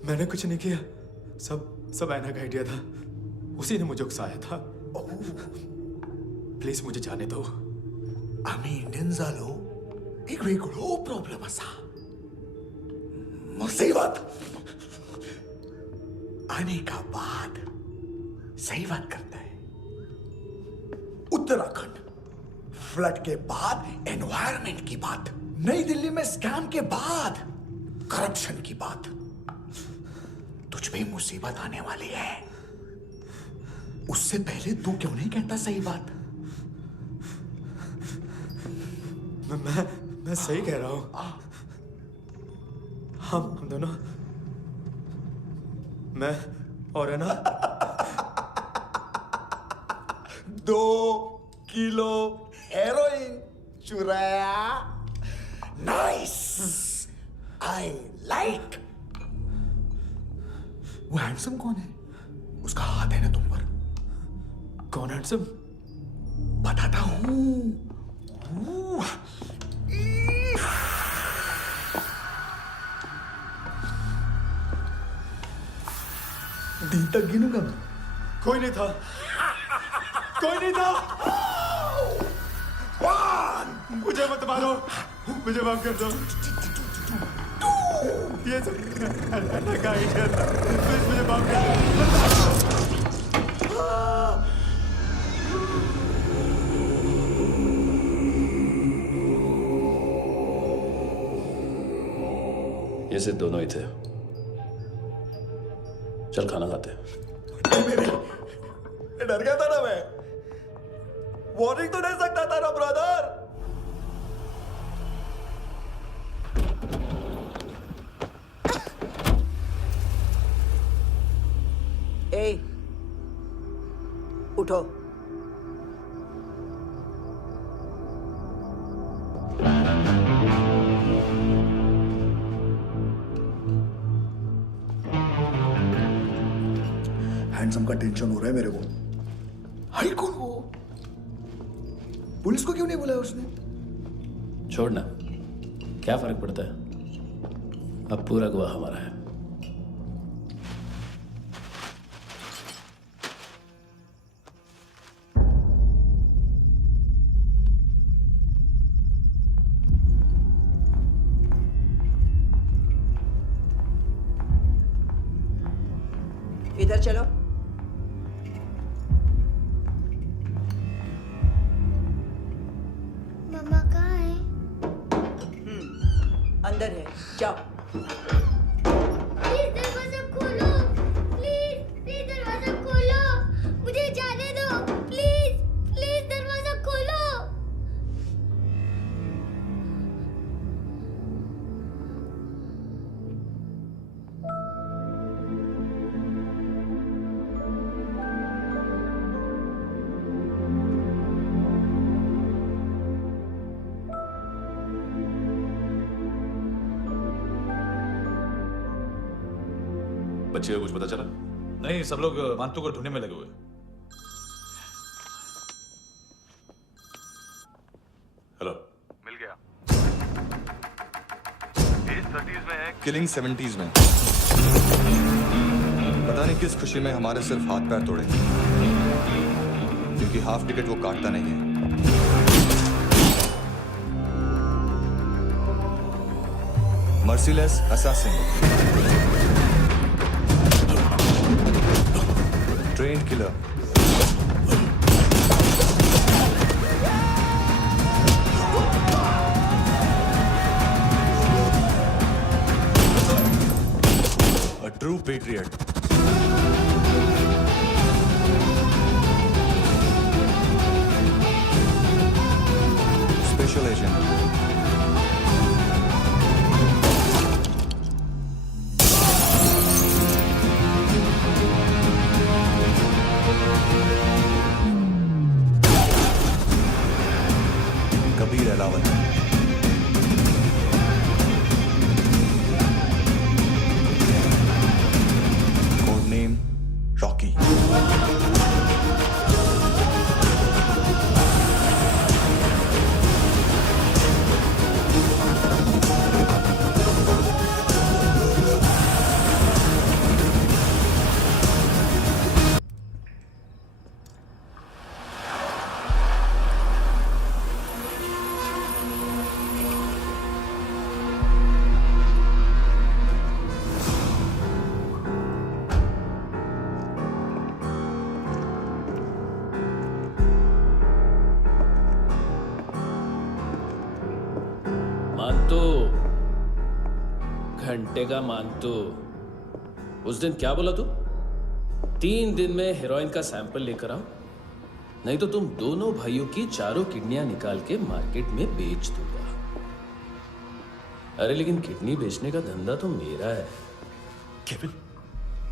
मैंने कुछ नहीं किया, सब ऐना का आइडिया था। उसी ने मुझे उकसाया था। प्लीज मुझे जाने दो। आम्ही इंडियन झालो एक वेगळो प्रॉब्लेम असा, मुसीबत आने का बाद। सही बात करता है। उत्तराखंड फ्लड के बाद एनवायरनमेंट की बात, नई दिल्ली में स्कैम के बाद करप्शन की बात। तुझ पे मुसीबत आने वाली है, उससे पहले तू क्यों नहीं कहता सही बात? मैं सही कह रहा हूं। हम दोनों, मैं और है ना 2 किलो हेरोइन चुराया। Nice, I like. वो हैंडसम कौन है? उसका हाथ है ना तुम पर? कौन हैंडसम? बताता हूं। दिन तक गिनूंगा मैं। कोई नहीं था, कोई नहीं था। मुझे मत मारो, मुझे माफ कर दो। ये सब ऐना का आइडिया था। प्लीज मुझे माफ कर दो। ये सिर्फ दोनों ही थे। चल खाना खाते हैं। डर गया था ना मैं। वार्निंग तो दे सकता था ना ब्रदर। ए, उठो। हैंडसम का टेंशन हो रहा है मेरे को। हाई कौन वो? पुलिस को क्यों नहीं बुलाया उसने? छोड़ना, क्या फर्क पड़ता है? अब पूरा गवाह हमारा है। इधर चलो। मम्मा कहाँ है? अंदर है, जाओ। प्लीज दरवाजा खोलो, प्लीज दरवाजा खोलो, मुझे जाने दो। प्लीज दरवाजा खोलो। बच्चे को कुछ पता चला? नहीं, सब लोग मानतू को ढूंढने में लगे हुए। हेलो, मिल गया। एज 30s में है, किलिंग 70s में। पता नहीं किस खुशी में हमारे सिर्फ हाथ पैर तोड़े, क्योंकि हाफ टिकट वो काटता नहीं है। Merciless assassin, train killer, true patriot. Special agent. Kabir Ahlawat. Code name Rocky. मानतो, घंटे का मानतो। उस दिन क्या बोला तू? 3 दिन में हेरोइन का सैंपल लेकर आओ, नहीं तो तुम दोनों भाइयों की चारों किडनियां निकाल के मार्केट में बेच दूंगा। अरे लेकिन किडनी बेचने का धंधा तो मेरा है। केविन,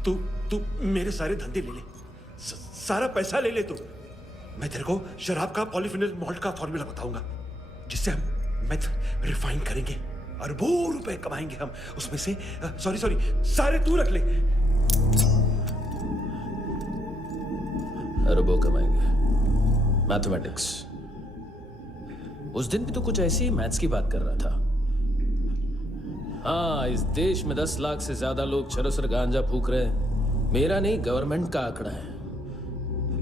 तू मेरे सारे धंधे ले ले, सारा पैसा ले ले तू। मैं तेरे को शराब का पॉलीफिनल मॉल्ट का फॉर्मूला बताऊंगा, जिससे हम मेथ रिफाइन करेंगे, अरबों रुपए कमाएंगे हम उसमें से। सॉरी सारे तू रख ले। अरबों कमाएंगे। मैथमेटिक्स। उस दिन भी तो कुछ ऐसी ही मैथ्स की बात कर रहा था। हाँ, इस देश में 10 लाख से ज्यादा लोग चरस और गांजा फूक रहे हैं। मेरा नहीं, गवर्नमेंट का आंकड़ा है।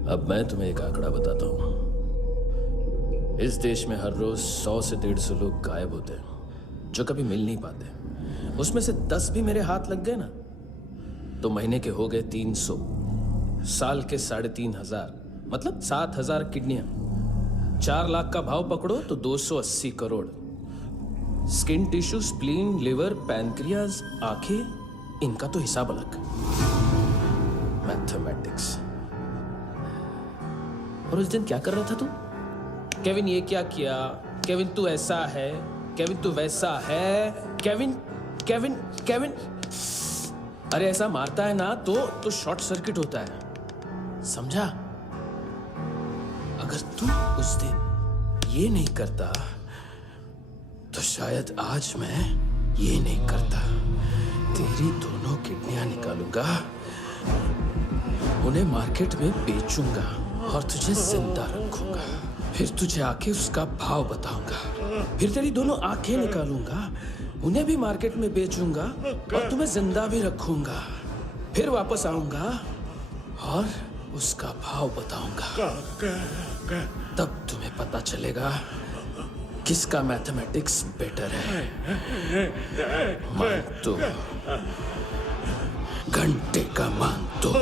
अब मैं तुम्हें एक आंकड़ा बताता हूं। इस देश में हर रोज 100 से 150 लोग गायब होते हैं, जो कभी मिल नहीं पाते। उसमें से 10 भी मेरे हाथ लग गए ना, तो महीने के हो गए 300, साल के 3500, मतलब 7000 किडनियां। 4 लाख का भाव पकड़ो तो 280 crore. Skin tissue, spleen, liver, pancreas, आंखें, इनका तो हिसाब अलग। मैथमेटिक्स। और उस दिन क्या कर रहा था तू? केविन ये क्या किया, केविन तू ऐसा है, केविन तू वैसा है, केविन केविन केविन। अरे ऐसा मारता है ना तो शॉर्ट सर्किट होता है, समझा? अगर तू उस दिन ये नहीं करता तो शायद आज मैं ये नहीं करता। तेरी दोनों किडनियां निकालूंगा, उन्हें मार्केट में बेचूंगा और तुझे जिंदा रखूंगा। फिर तुझे आके उसका भाव बताऊंगा। फिर तेरी दोनों आंखें निकालूंगा, उन्हें भी मार्केट में बेचूंगा और तुम्हें जिंदा भी रखूंगा। फिर वापस आऊंगा और उसका भाव बताऊंगा। तब तुम्हें पता चलेगा किसका मैथमेटिक्स बेटर है। मानतो, घंटे का मानतो।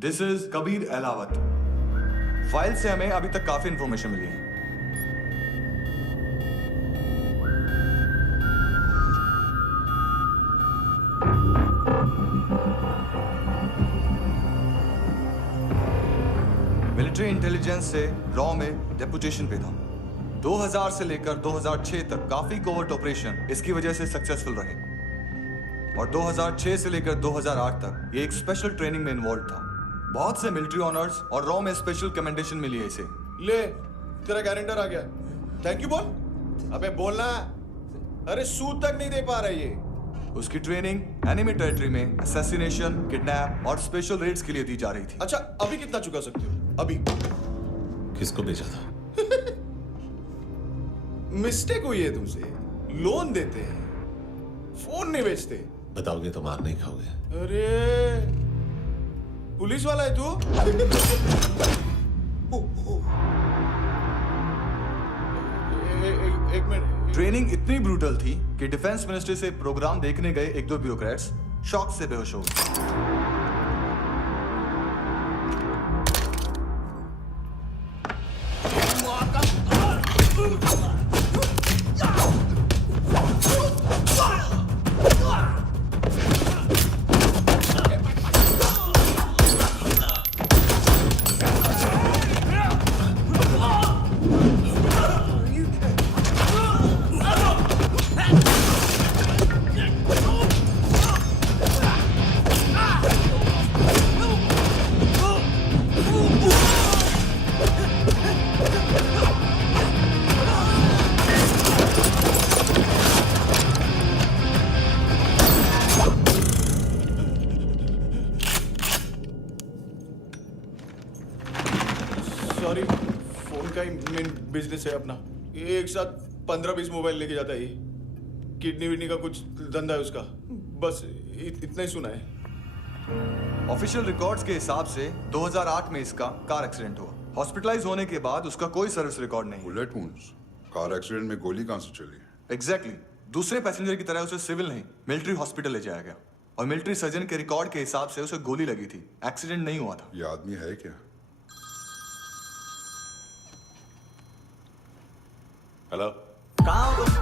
This is Kabir Ahlawat. File से हमें अभी तक काफी इंफॉर्मेशन मिली है। मिलिट्री इंटेलिजेंस से रॉ में डेपुटेशन पे था। 2000 से लेकर 2006 तक काफी कोवर्ट ऑपरेशन इसकी वजह से सक्सेसफुल रहे, और 2006 से लेकर 2008 तक ये एक स्पेशल ट्रेनिंग में इन्वॉल्व था। बहुत से मिलिट्री ऑनर्स और रॉ में स्पेशल कमेंडेशन मिली है इसे। ले, तेरा गारंटर आ गया। थैंक यू बोल। अबे बोलना। अरे सूद तक नहीं दे पा रहा ये। उसकी ट्रेनिंग एनिमी टेरिटरी में असैसिनेशन, किडनैप और स्पेशल रेड्स के लिए दी जा रही थी। अच्छा, अभी कितना चुका सकते हो? अभी किसको भेजा था? मिस्टेक हुई है तुमसे। लोन देते हैं, फोन नहीं बेचते। बताओगे तो मार नहीं खाओगे। अरे पुलिस वाला है तू? एक मिनट। ट्रेनिंग इतनी ब्रूटल थी कि डिफेंस मिनिस्ट्री से प्रोग्राम देखने गए 1-2 ब्यूरोक्रेट्स शॉक से बेहोश हो गए। फोन का ही मेन बिजनेस है अपना। एक साथ 15-20 मोबाइल लेके जाता है ये। किडनी विडनी का कुछ धंधा है उसका। बस इतना ही सुना है। ऑफिशियल रिकॉर्ड्स के हिसाब से 2008 में इसका कार एक्सीडेंट हुआ। हॉस्पिटलाइज होने के बाद उसका कोई सर्विस रिकॉर्ड नहीं। Bullet wounds. कार एक्सीडेंट में गोली कहां से चली? एग्जैक्टली। दूसरे पैसेंजर की तरह उसे सिविल नहीं, मिलिट्री हॉस्पिटल ले जाया गया और मिलिट्री सर्जन के रिकॉर्ड के हिसाब से उसे गोली लगी थी। एक्सीडेंट नहीं हुआ था। ये आदमी है क्या? हेलो, कहाँ हो तुम?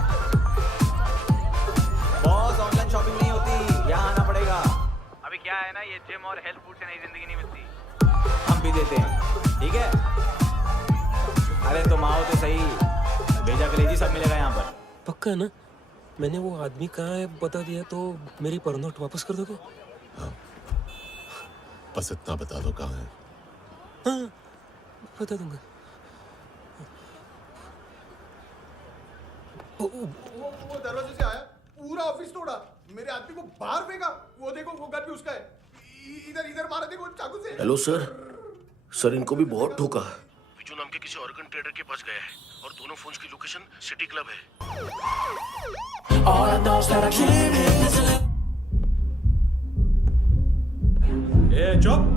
बॉस, ऑनलाइन शॉपिंग नहीं होती, यहाँ आना पड़ेगा। अभी क्या है ना, ये जिम और हेल्थ फूड से नई जिंदगी नहीं मिलती। हम भी देते हैं, ठीक है? अरे तुम आओ तो सही, भेजा कलेजी सब मिलेगा यहाँ पर। पक्का ना? मैंने वो आदमी कहाँ है बता दिया तो मेरी पर नोट वापस कर दोगे? हाँ, बस इतना बता दो कहाँ है। हाँ, बता दूंगा। वो दरवाजे से आया, पूरा ऑफिस तोड़ा, मेरे आदमी को बाहर फेंका। वो देखो, वो गन भी उसका है। इधर मारा, देखो चाकू से। हेलो सर, सर इनको भी बहुत ठोका। विजू नाम के किसी ऑर्गन ट्रेडर के पास गया है और दोनों फोन्स की लोकेशन सिटी क्लब है। ए चुप।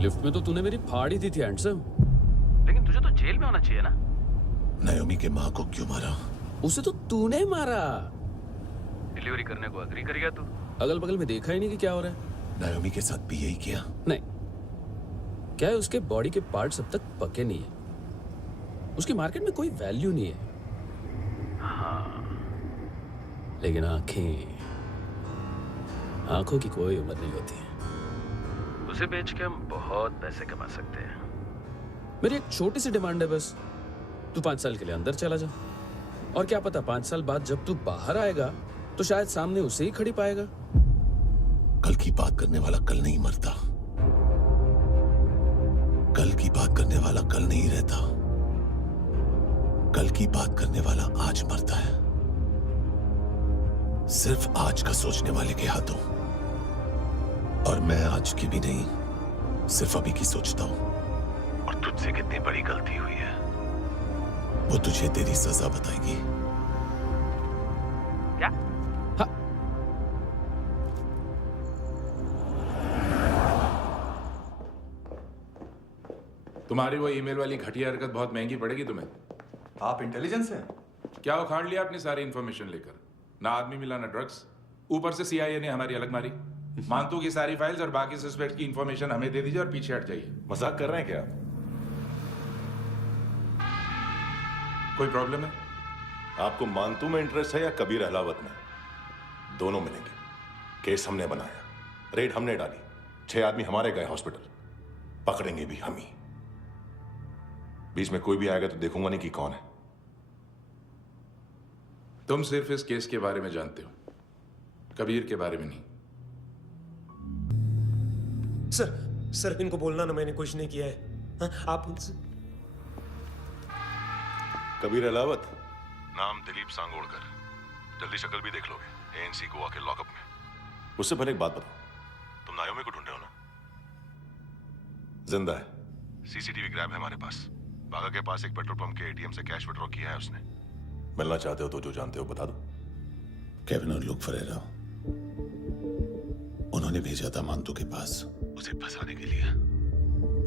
लिफ्ट में तो तूने मेरी फाड़ ही दी थी हैंडसम। लेकिन तुझे तो जेल में होना चाहिए ना। नायोमी के माँ को क्यों मारा? उसे तो तूने मारा। डिलीवरी करने को अग्री कर गया तू। अगल बगल में देखा ही नहीं कि क्या हो रहा है। नायोमी के साथ भी यही किया? नहीं, क्या है उसके बॉडी के पार्ट्स अब तक पके नहीं है। उसकी मार्केट में कोई वैल्यू नहीं है। हाँ, लेकिन आंखों की कोई उम्र नहीं होती। उसे बेच के हम बहुत पैसे कमा सकते हैं। मेरी एक छोटी सी डिमांड है बस, तू 5 साल के लिए अंदर चला जा, और क्या पता 5 साल बाद जब तू बाहर आएगा तो शायद सामने उसे ही खड़ी पाएगा। कल की बात करने वाला कल नहीं मरता, कल की बात करने वाला कल नहीं रहता, कल की बात करने वाला आज मरता है। सिर्फ आज का सोचने वाले के हाथों। और मैं आज की भी नहीं, सिर्फ अभी की सोचता हूं। और तुझसे कितनी बड़ी गलती हुई है वो तुझे तेरी सजा बताएगी। क्या? हाँ। तुम्हारी वो ईमेल वाली घटिया हरकत बहुत महंगी पड़ेगी तुम्हें। आप इंटेलिजेंस हैं? क्या उखाड़ लिया अपनी सारी इंफॉर्मेशन लेकर? ना आदमी मिला ना ड्रग्स, ऊपर से सीआईए ने हमारी अलग मारी। मानतू की सारी फाइल्स और बाकी सस्पेक्ट की इंफॉर्मेशन हमें दे दीजिए और पीछे हट जाइए। मजाक कर रहे हैं क्या? कोई प्रॉब्लम है? आपको मानतू में इंटरेस्ट है या कबीर अहलावत में? दोनों मिलेंगे। केस हमने बनाया, रेड हमने डाली, 6 आदमी हमारे गए हॉस्पिटल, पकड़ेंगे भी हम ही। बीच में कोई भी आएगा तो देखूंगा नहीं कि कौन है। तुम सिर्फ इस केस के बारे में जानते हो, कबीर के बारे में नहीं। सर इनको बोलना ना मैंने कुछ नहीं किया है। हाँ, आप उनसे। कबीर अहलावत, नाम दिलीप सांगोड़कर। जल्दी शक्ल भी देख लोगे एएनसी गोवा के लॉकअप में। उससे पहले एक बात बताओ, तुम नायोमी को ढूंढ रहे हो ना? जिंदा है, सीसीटीवी ग्रैब है हमारे पास। बागा के पास एक पेट्रोल पंप के एटीएम से कैश विड्रॉ किया है उसने। मिलना चाहते हो तो जो जानते हो बता दो। केविन और लुक फरेरा, उन्होंने भेजा था मानतू के पास उसे फंसाने के लिए।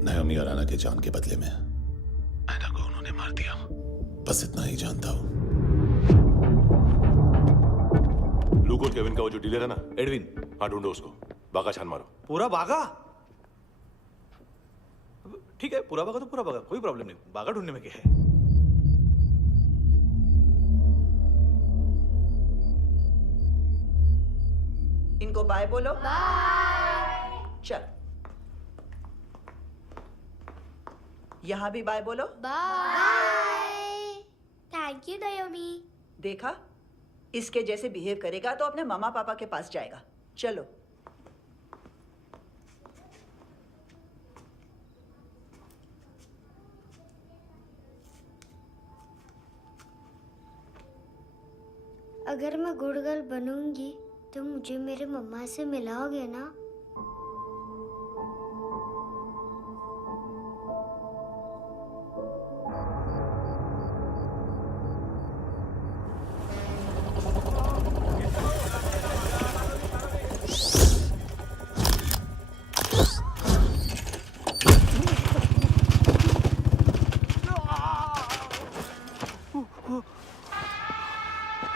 नायोमी और आना के जान के बदले में आना को उन्होंने मार दिया। बस इतना ही जानता हूं। लूक और केविन का वो जो डीलर है ना, एडविन, हाँ ढूंढो उसको। बागा छान मारो। पूरा बागा? ठीक है, पूरा बागा तो पूरा बागा, कोई प्रॉब्लम नहीं। बागा ढूंढने में क्या है? इनको बाय बोलो। बाय। चल, यहां भी बाय बोलो। बाय। Thank you नायोमी। देखा, इसके जैसे बिहेव करेगा तो अपने मामा पापा के पास जाएगा। चलो। अगर मैं गुड गर्ल बनूंगी तो मुझे मेरे मम्मा से मिलाओगे ना?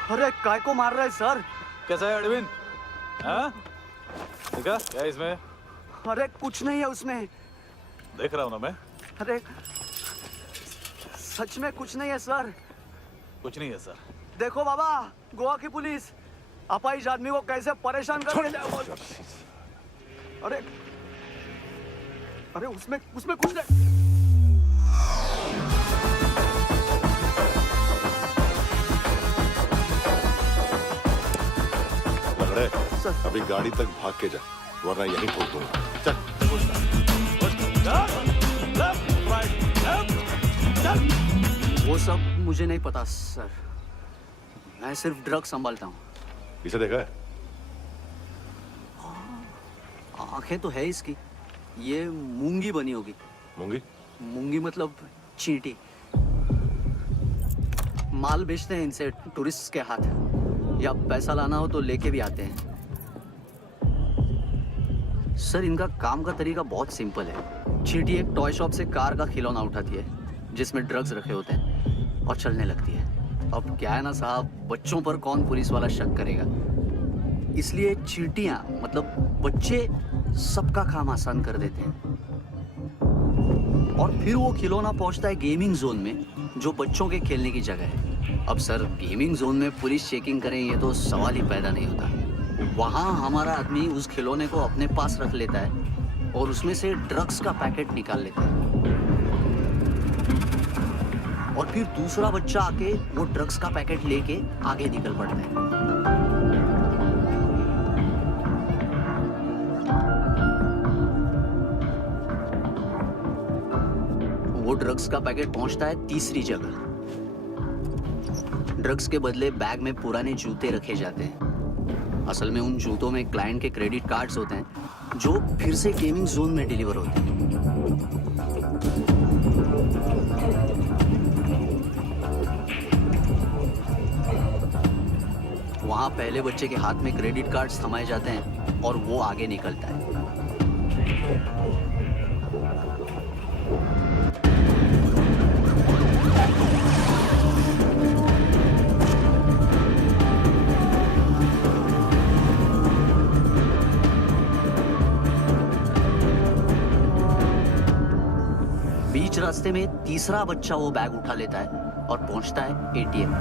अरे काय को मार रहा है सर? कैसा है एडविन? हाँ? देखा क्या है इसमें? अरे कुछ नहीं है उसमें। देख रहा हूँ ना मैं। अरे सच में कुछ नहीं है सर। कुछ नहीं है सर। देखो बाबा, गोवा की पुलिस अपाहिज आदमी को कैसे परेशान कर रही है। अरे अरे उसमें कुछ नहीं। अभी गाड़ी तक भाग के जा, वरना यहीं ठोक दूंगा। चल। वो सब मुझे नहीं पता सर, मैं सिर्फ ड्रग संभालता हूँ। इसे देखा है? आंखें तो है इसकी, ये मूंगी बनी होगी। मूंगी? मूंगी मतलब चींटी। माल बेचते हैं इनसे टूरिस्ट के हाथ, या पैसा लाना हो तो लेके भी आते हैं। सर इनका काम का तरीका बहुत सिंपल है। चींटी एक टॉय शॉप से कार का खिलौना उठाती है जिसमें ड्रग्स रखे होते हैं और चलने लगती है। अब क्या है ना साहब, बच्चों पर कौन पुलिस वाला शक करेगा, इसलिए चींटियां मतलब बच्चे सबका काम आसान कर देते हैं। और फिर वो खिलौना पहुंचता है गेमिंग जोन में, जो बच्चों के खेलने की जगह है। अब सर गेमिंग जोन में पुलिस चेकिंग करें ये तो सवाल ही पैदा नहीं होता। वहाँ हमारा आदमी उस खिलौने को अपने पास रख लेता है और उसमें से ड्रग्स का पैकेट निकाल लेता है, और फिर दूसरा बच्चा आके वो ड्रग्स का पैकेट लेके आगे निकल पड़ता है। वो ड्रग्स का पैकेट पहुंचता है तीसरी जगह। ड्रग्स के बदले बैग में पुराने जूते रखे जाते हैं। असल में उन जूतों में क्लाइंट के क्रेडिट कार्ड्स होते हैं जो फिर से गेमिंग जोन में डिलीवर होते हैं। वहां पहले बच्चे के हाथ में क्रेडिट कार्ड्स थमाए जाते हैं और वो आगे निकलता है। रास्ते में तीसरा बच्चा वो बैग उठा लेता है और पहुंचता है एटीएम।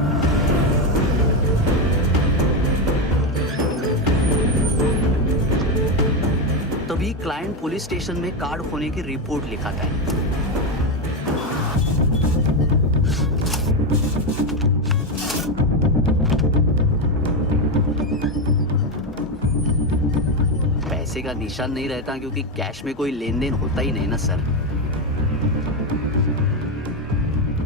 तभी क्लाइंट पुलिस स्टेशन में कार्ड खोने की रिपोर्ट लिखाता है। पैसे का निशान नहीं रहता क्योंकि कैश में कोई लेन देन होता ही नहीं ना सर।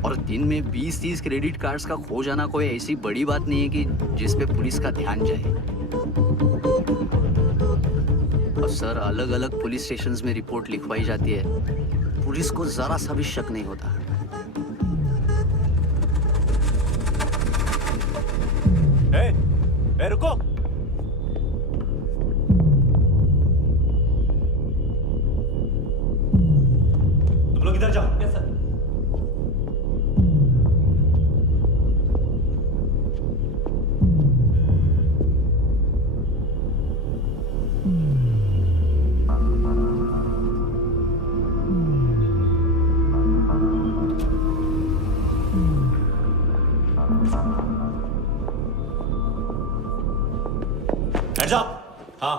और दिन में 20-30 क्रेडिट कार्ड्स का खो जाना कोई ऐसी बड़ी बात नहीं है कि जिस पे पुलिस का ध्यान जाए। और सर अलग अलग पुलिस स्टेशंस में रिपोर्ट लिखवाई जाती है, पुलिस को जरा सा भी शक नहीं होता। रुको, तुम लोग इधर जाओ। Yes sir. Heads up! हाँ।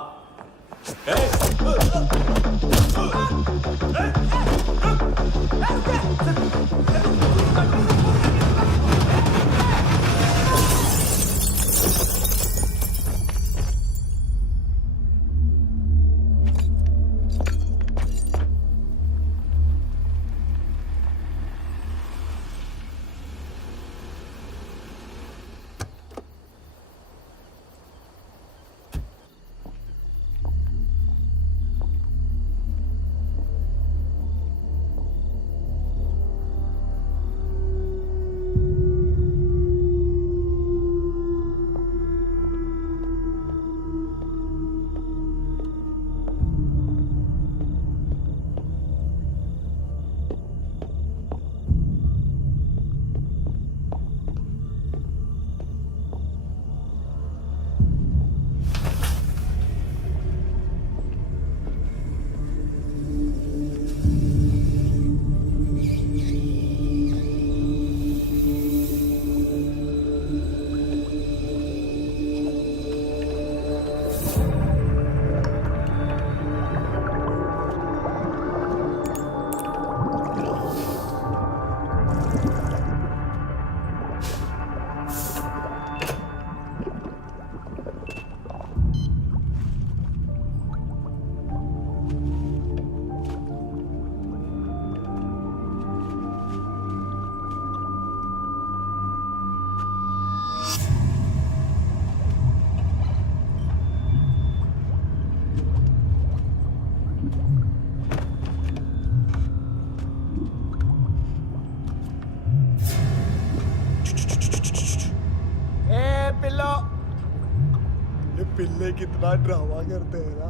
पिल्ले कितना ड्रामा करते हैं ना।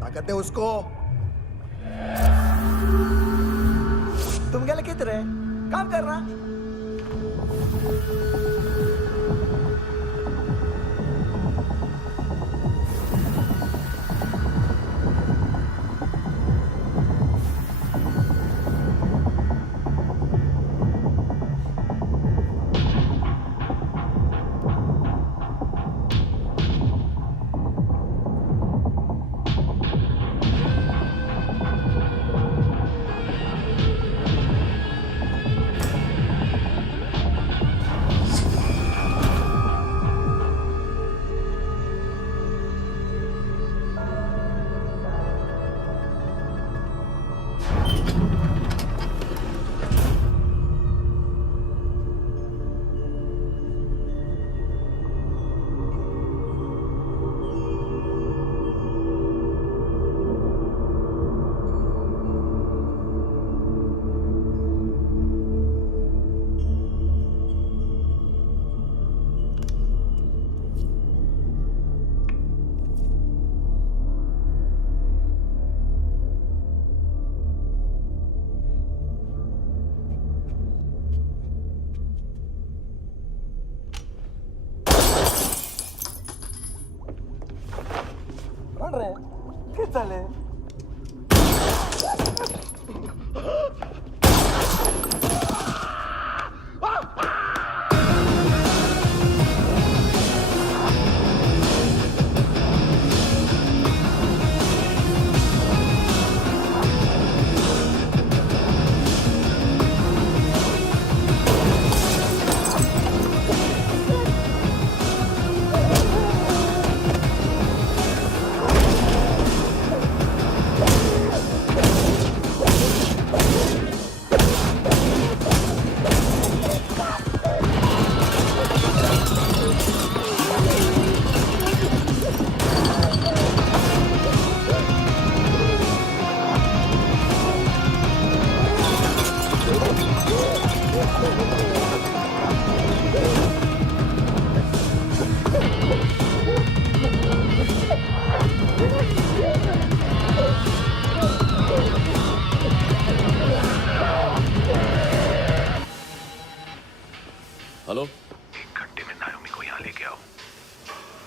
ताकत है उसको। तुम क्या लिखित रहे? काम कर रहा।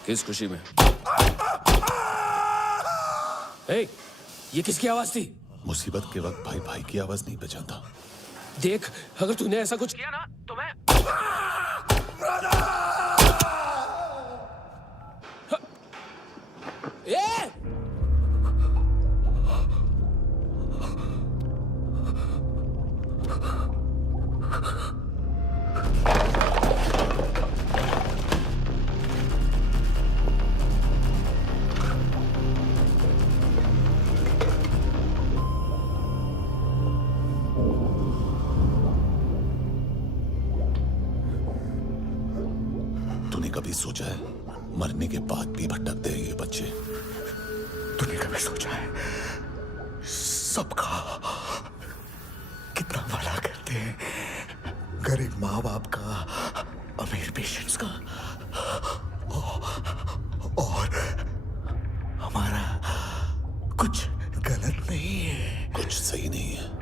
किस खुशी में? ए, ये किसकी आवाज थी? मुसीबत के वक्त भाई भाई की आवाज नहीं पहचानता। देख, अगर तूने ऐसा कुछ किया ना तो मैं ए! तूने कभी सोचा है मरने के बाद भी भटकते हैं ये बच्चे? तूने कभी सोचा है सबका कितना भला करते हैं? गरीब माँ बाप का, अमीर पेशेंट्स का, और हमारा कुछ गलत नहीं है, कुछ सही नहीं है।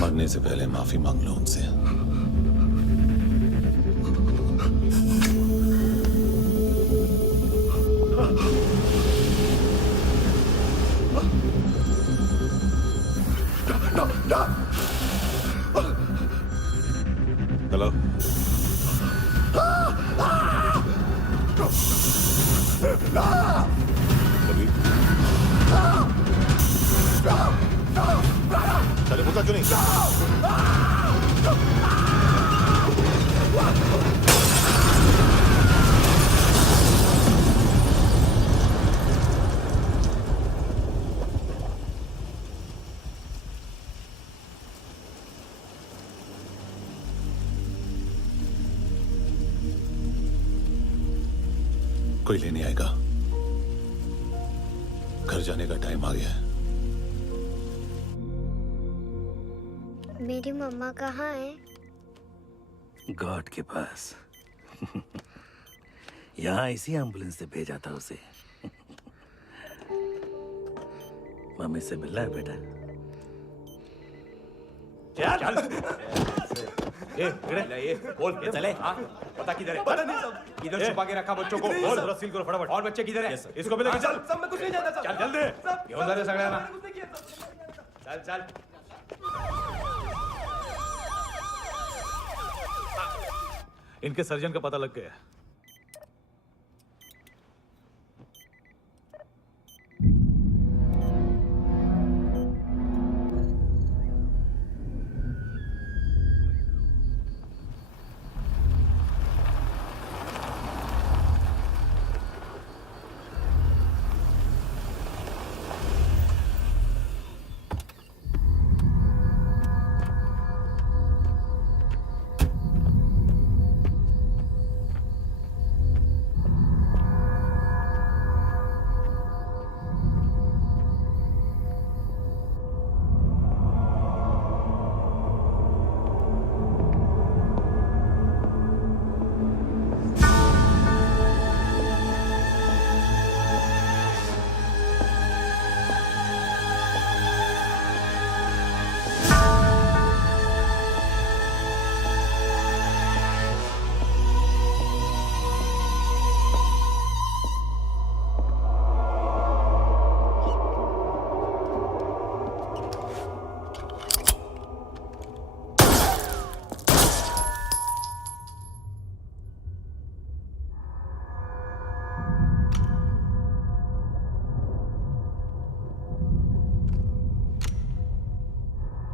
मरने से पहले माफी मांग लो उनसे। हेलो। चले मुद्दा क्यों नहीं? कोई लेने आएगा। घर जाने का टाइम आ गया है। मेरी मम्मा कहाँ है? गॉड के पास। यहाँ इसी एम्बुलेंस से भेजा था उसे। मम्मी से मिलना है बेटा। चल। ये बोल के चले। हाँ, पता किधर है? पता नहीं सब। इधर छुपा के रखा बच्चों को। बोल, थोड़ा सील करो फटाफट। और बच्चे किधर है? इसको भी लेके चल। सब मैं कुछ नहीं जानता सब। चल जल्दी। क्यों जा रहे सगळे ना? चल चल। इनके सर्जन का पता लग गया।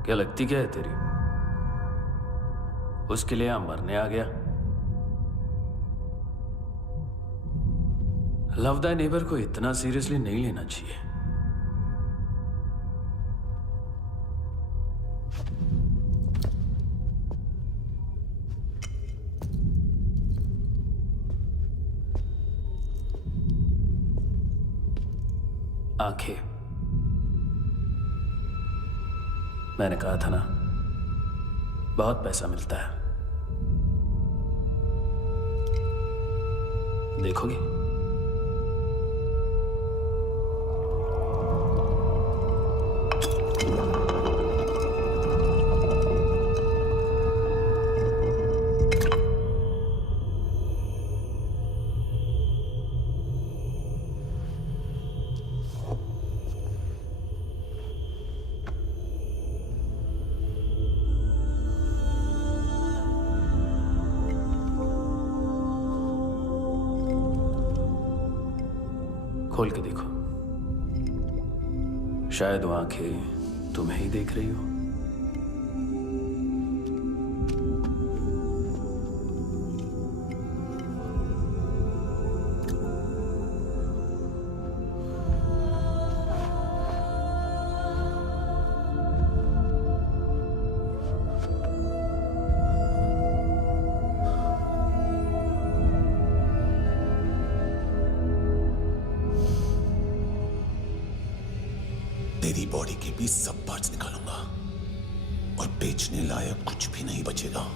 क्या लगती क्या है तेरी? उसके लिए यहां मरने आ गया? लव द नेबर को इतना सीरियसली नहीं लेना चाहिए। आंखें, मैंने कहा था ना, बहुत पैसा मिलता है। देखोगी? खोल के देखो, शायद वो आंखें तुम्हें ही देख रही हो। तेरी बॉडी के भी सब पार्ट्स निकालूंगा और बेचने लायक कुछ भी नहीं बचेगा।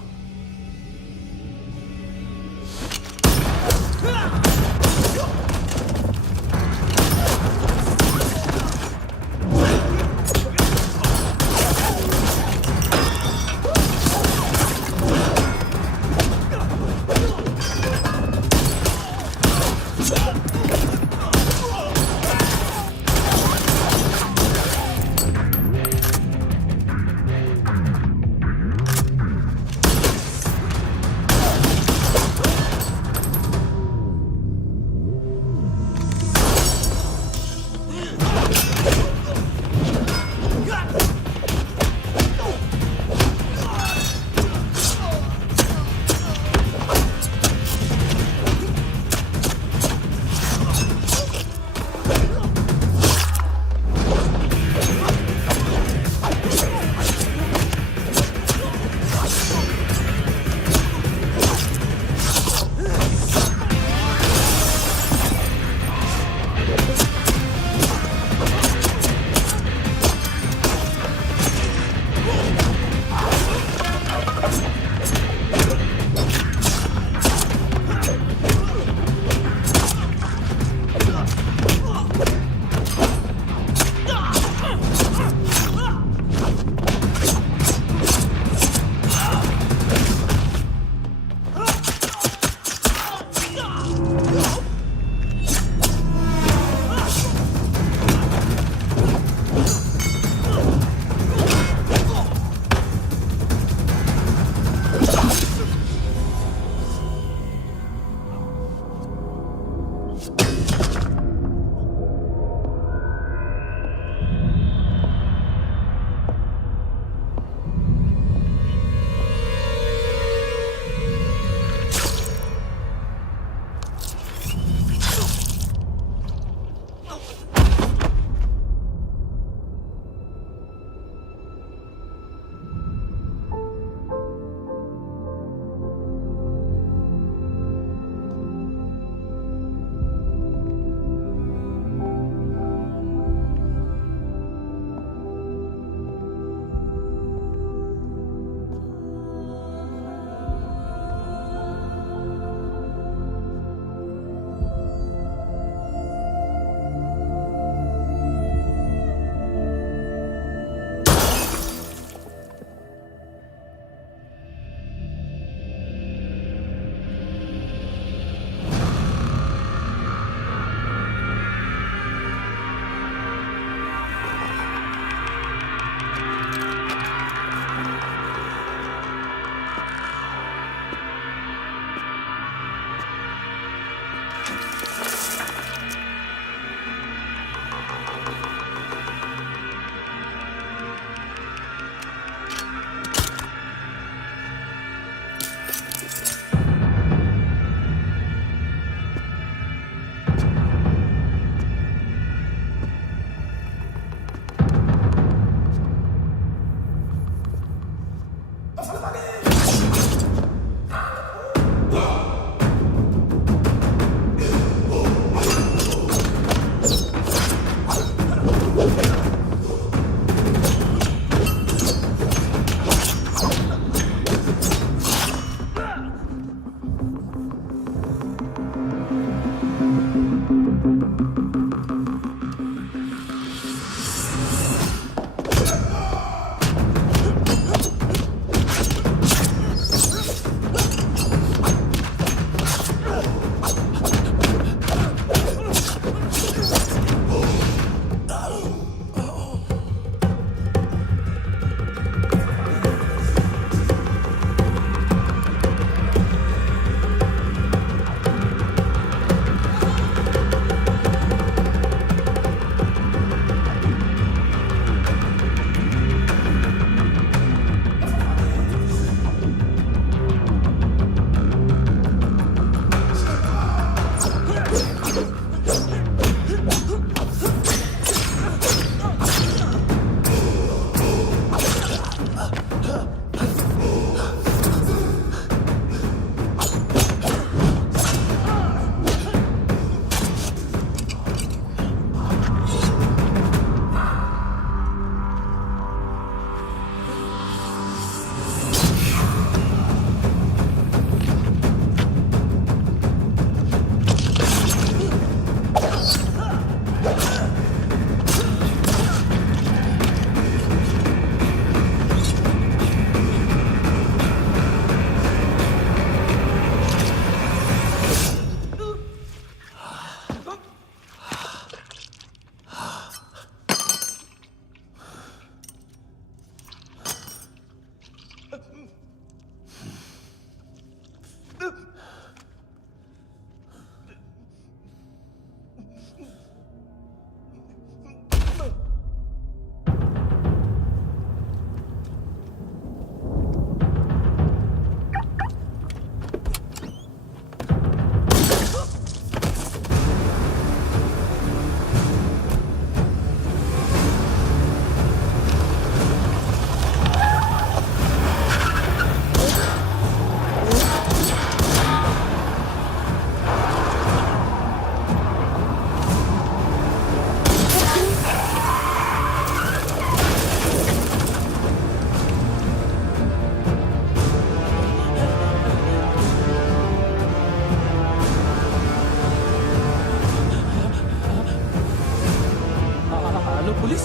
हेलो पुलिस,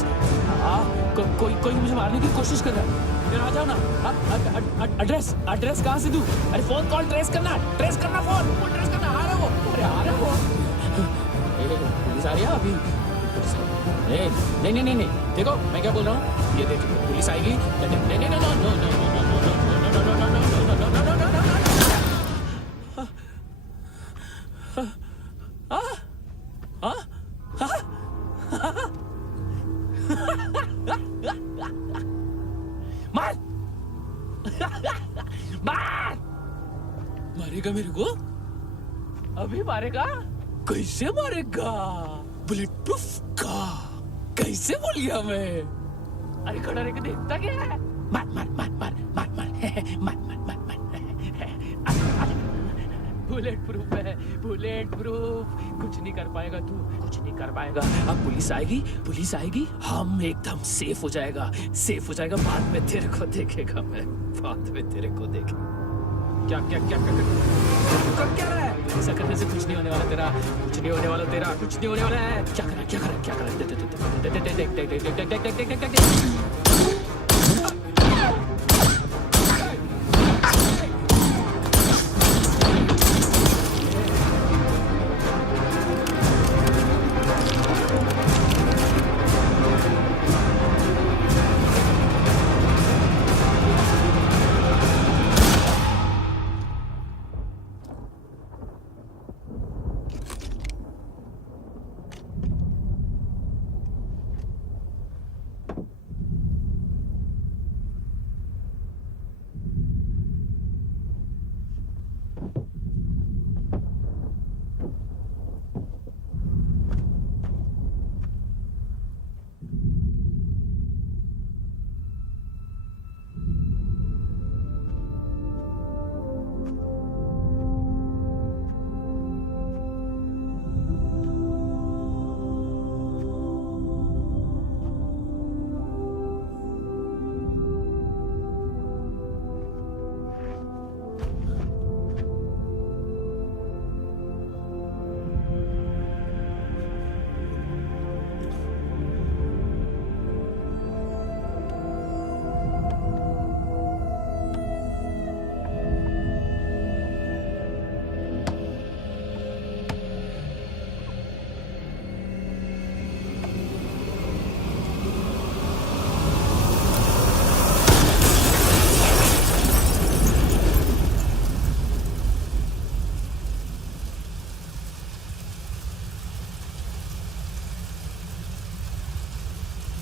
कोई मुझे मारने की कोशिश कर रहा है। फिर आ जाओ ना। एड्रेस कहाँ से दूं? अरे फोन कॉल ट्रेस करना फोन ट्रेस करना। आ रहा वो, अरे आ रहा वो। पुलिस आ रही है अभी। नहीं, देखो मैं क्या बोल रहा हूँ, ये देखो पुलिस आएगी। मारेगा मेरे को? अभी मारेगा? कैसे मारेगा? बुलेट प्रूफ का कैसे बोल गया मैं? अरे खड़ा रह के देखता क्या है? मार बुलेट प्रूफ है, बुलेट प्रूफ। कुछ नहीं कर पाएगा तू, कुछ नहीं कर पाएगा। अब पुलिस आएगी, हम एकदम सेफ हो जाएगा। बाद में तेरे को देखेगा मैं, बाद में तेरे को देखेगा। क्या रहा है? ऐसा करने से कुछ नहीं होने वाला तेरा, कुछ नहीं होने वाला है। क्या कर रहा है? देख।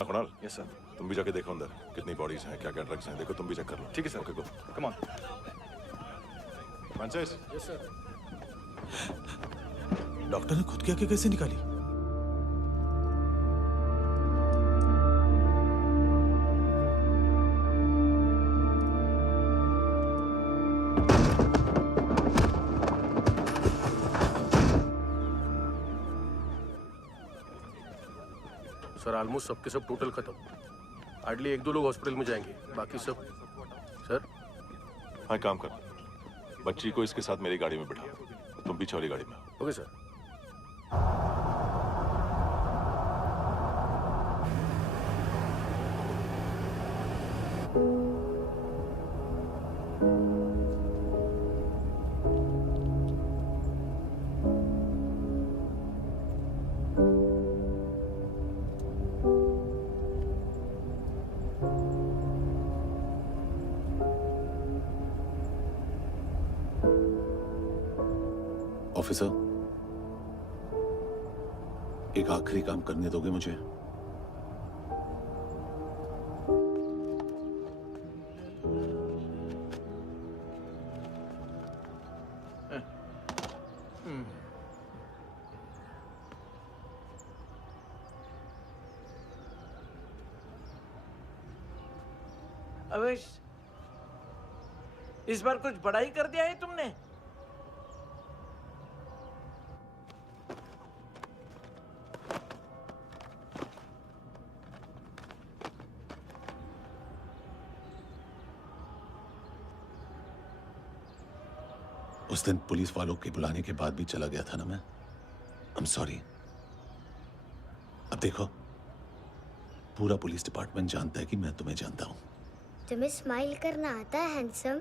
कुणाल, यस सर, तुम भी जाके देखो अंदर कितनी बॉडीज हैं, क्या क्या ड्रग्स हैं, देखो तुम भी चेक कर लो। ठीक है sir. Okay, go, come on. Francis. Yes sir. Doctor ने खुद की आंखें कैसे निकाली? सर ऑलमोस्ट सबके सब टोटल खत्म। हार्डली 1-2 लोग हॉस्पिटल में जाएंगे, बाकी सब। सर हाँ, काम कर, बच्ची को इसके साथ मेरी गाड़ी में बिठा, तुम पीछे वाली गाड़ी में। Okay sir. ऑफिसर, एक आखिरी काम करने दोगे मुझे? अवेश, इस बार कुछ बड़ा ही कर दिया है तुमने। उस दिन पुलिस वालों के बुलाने के बाद भी चला गया था ना मैं। I'm sorry। अब देखो, पूरा पुलिस डिपार्टमेंट जानता है कि मैं तुम्हें जानता हूँ। तुम्हें स्माइल करना आता है हैंडसम?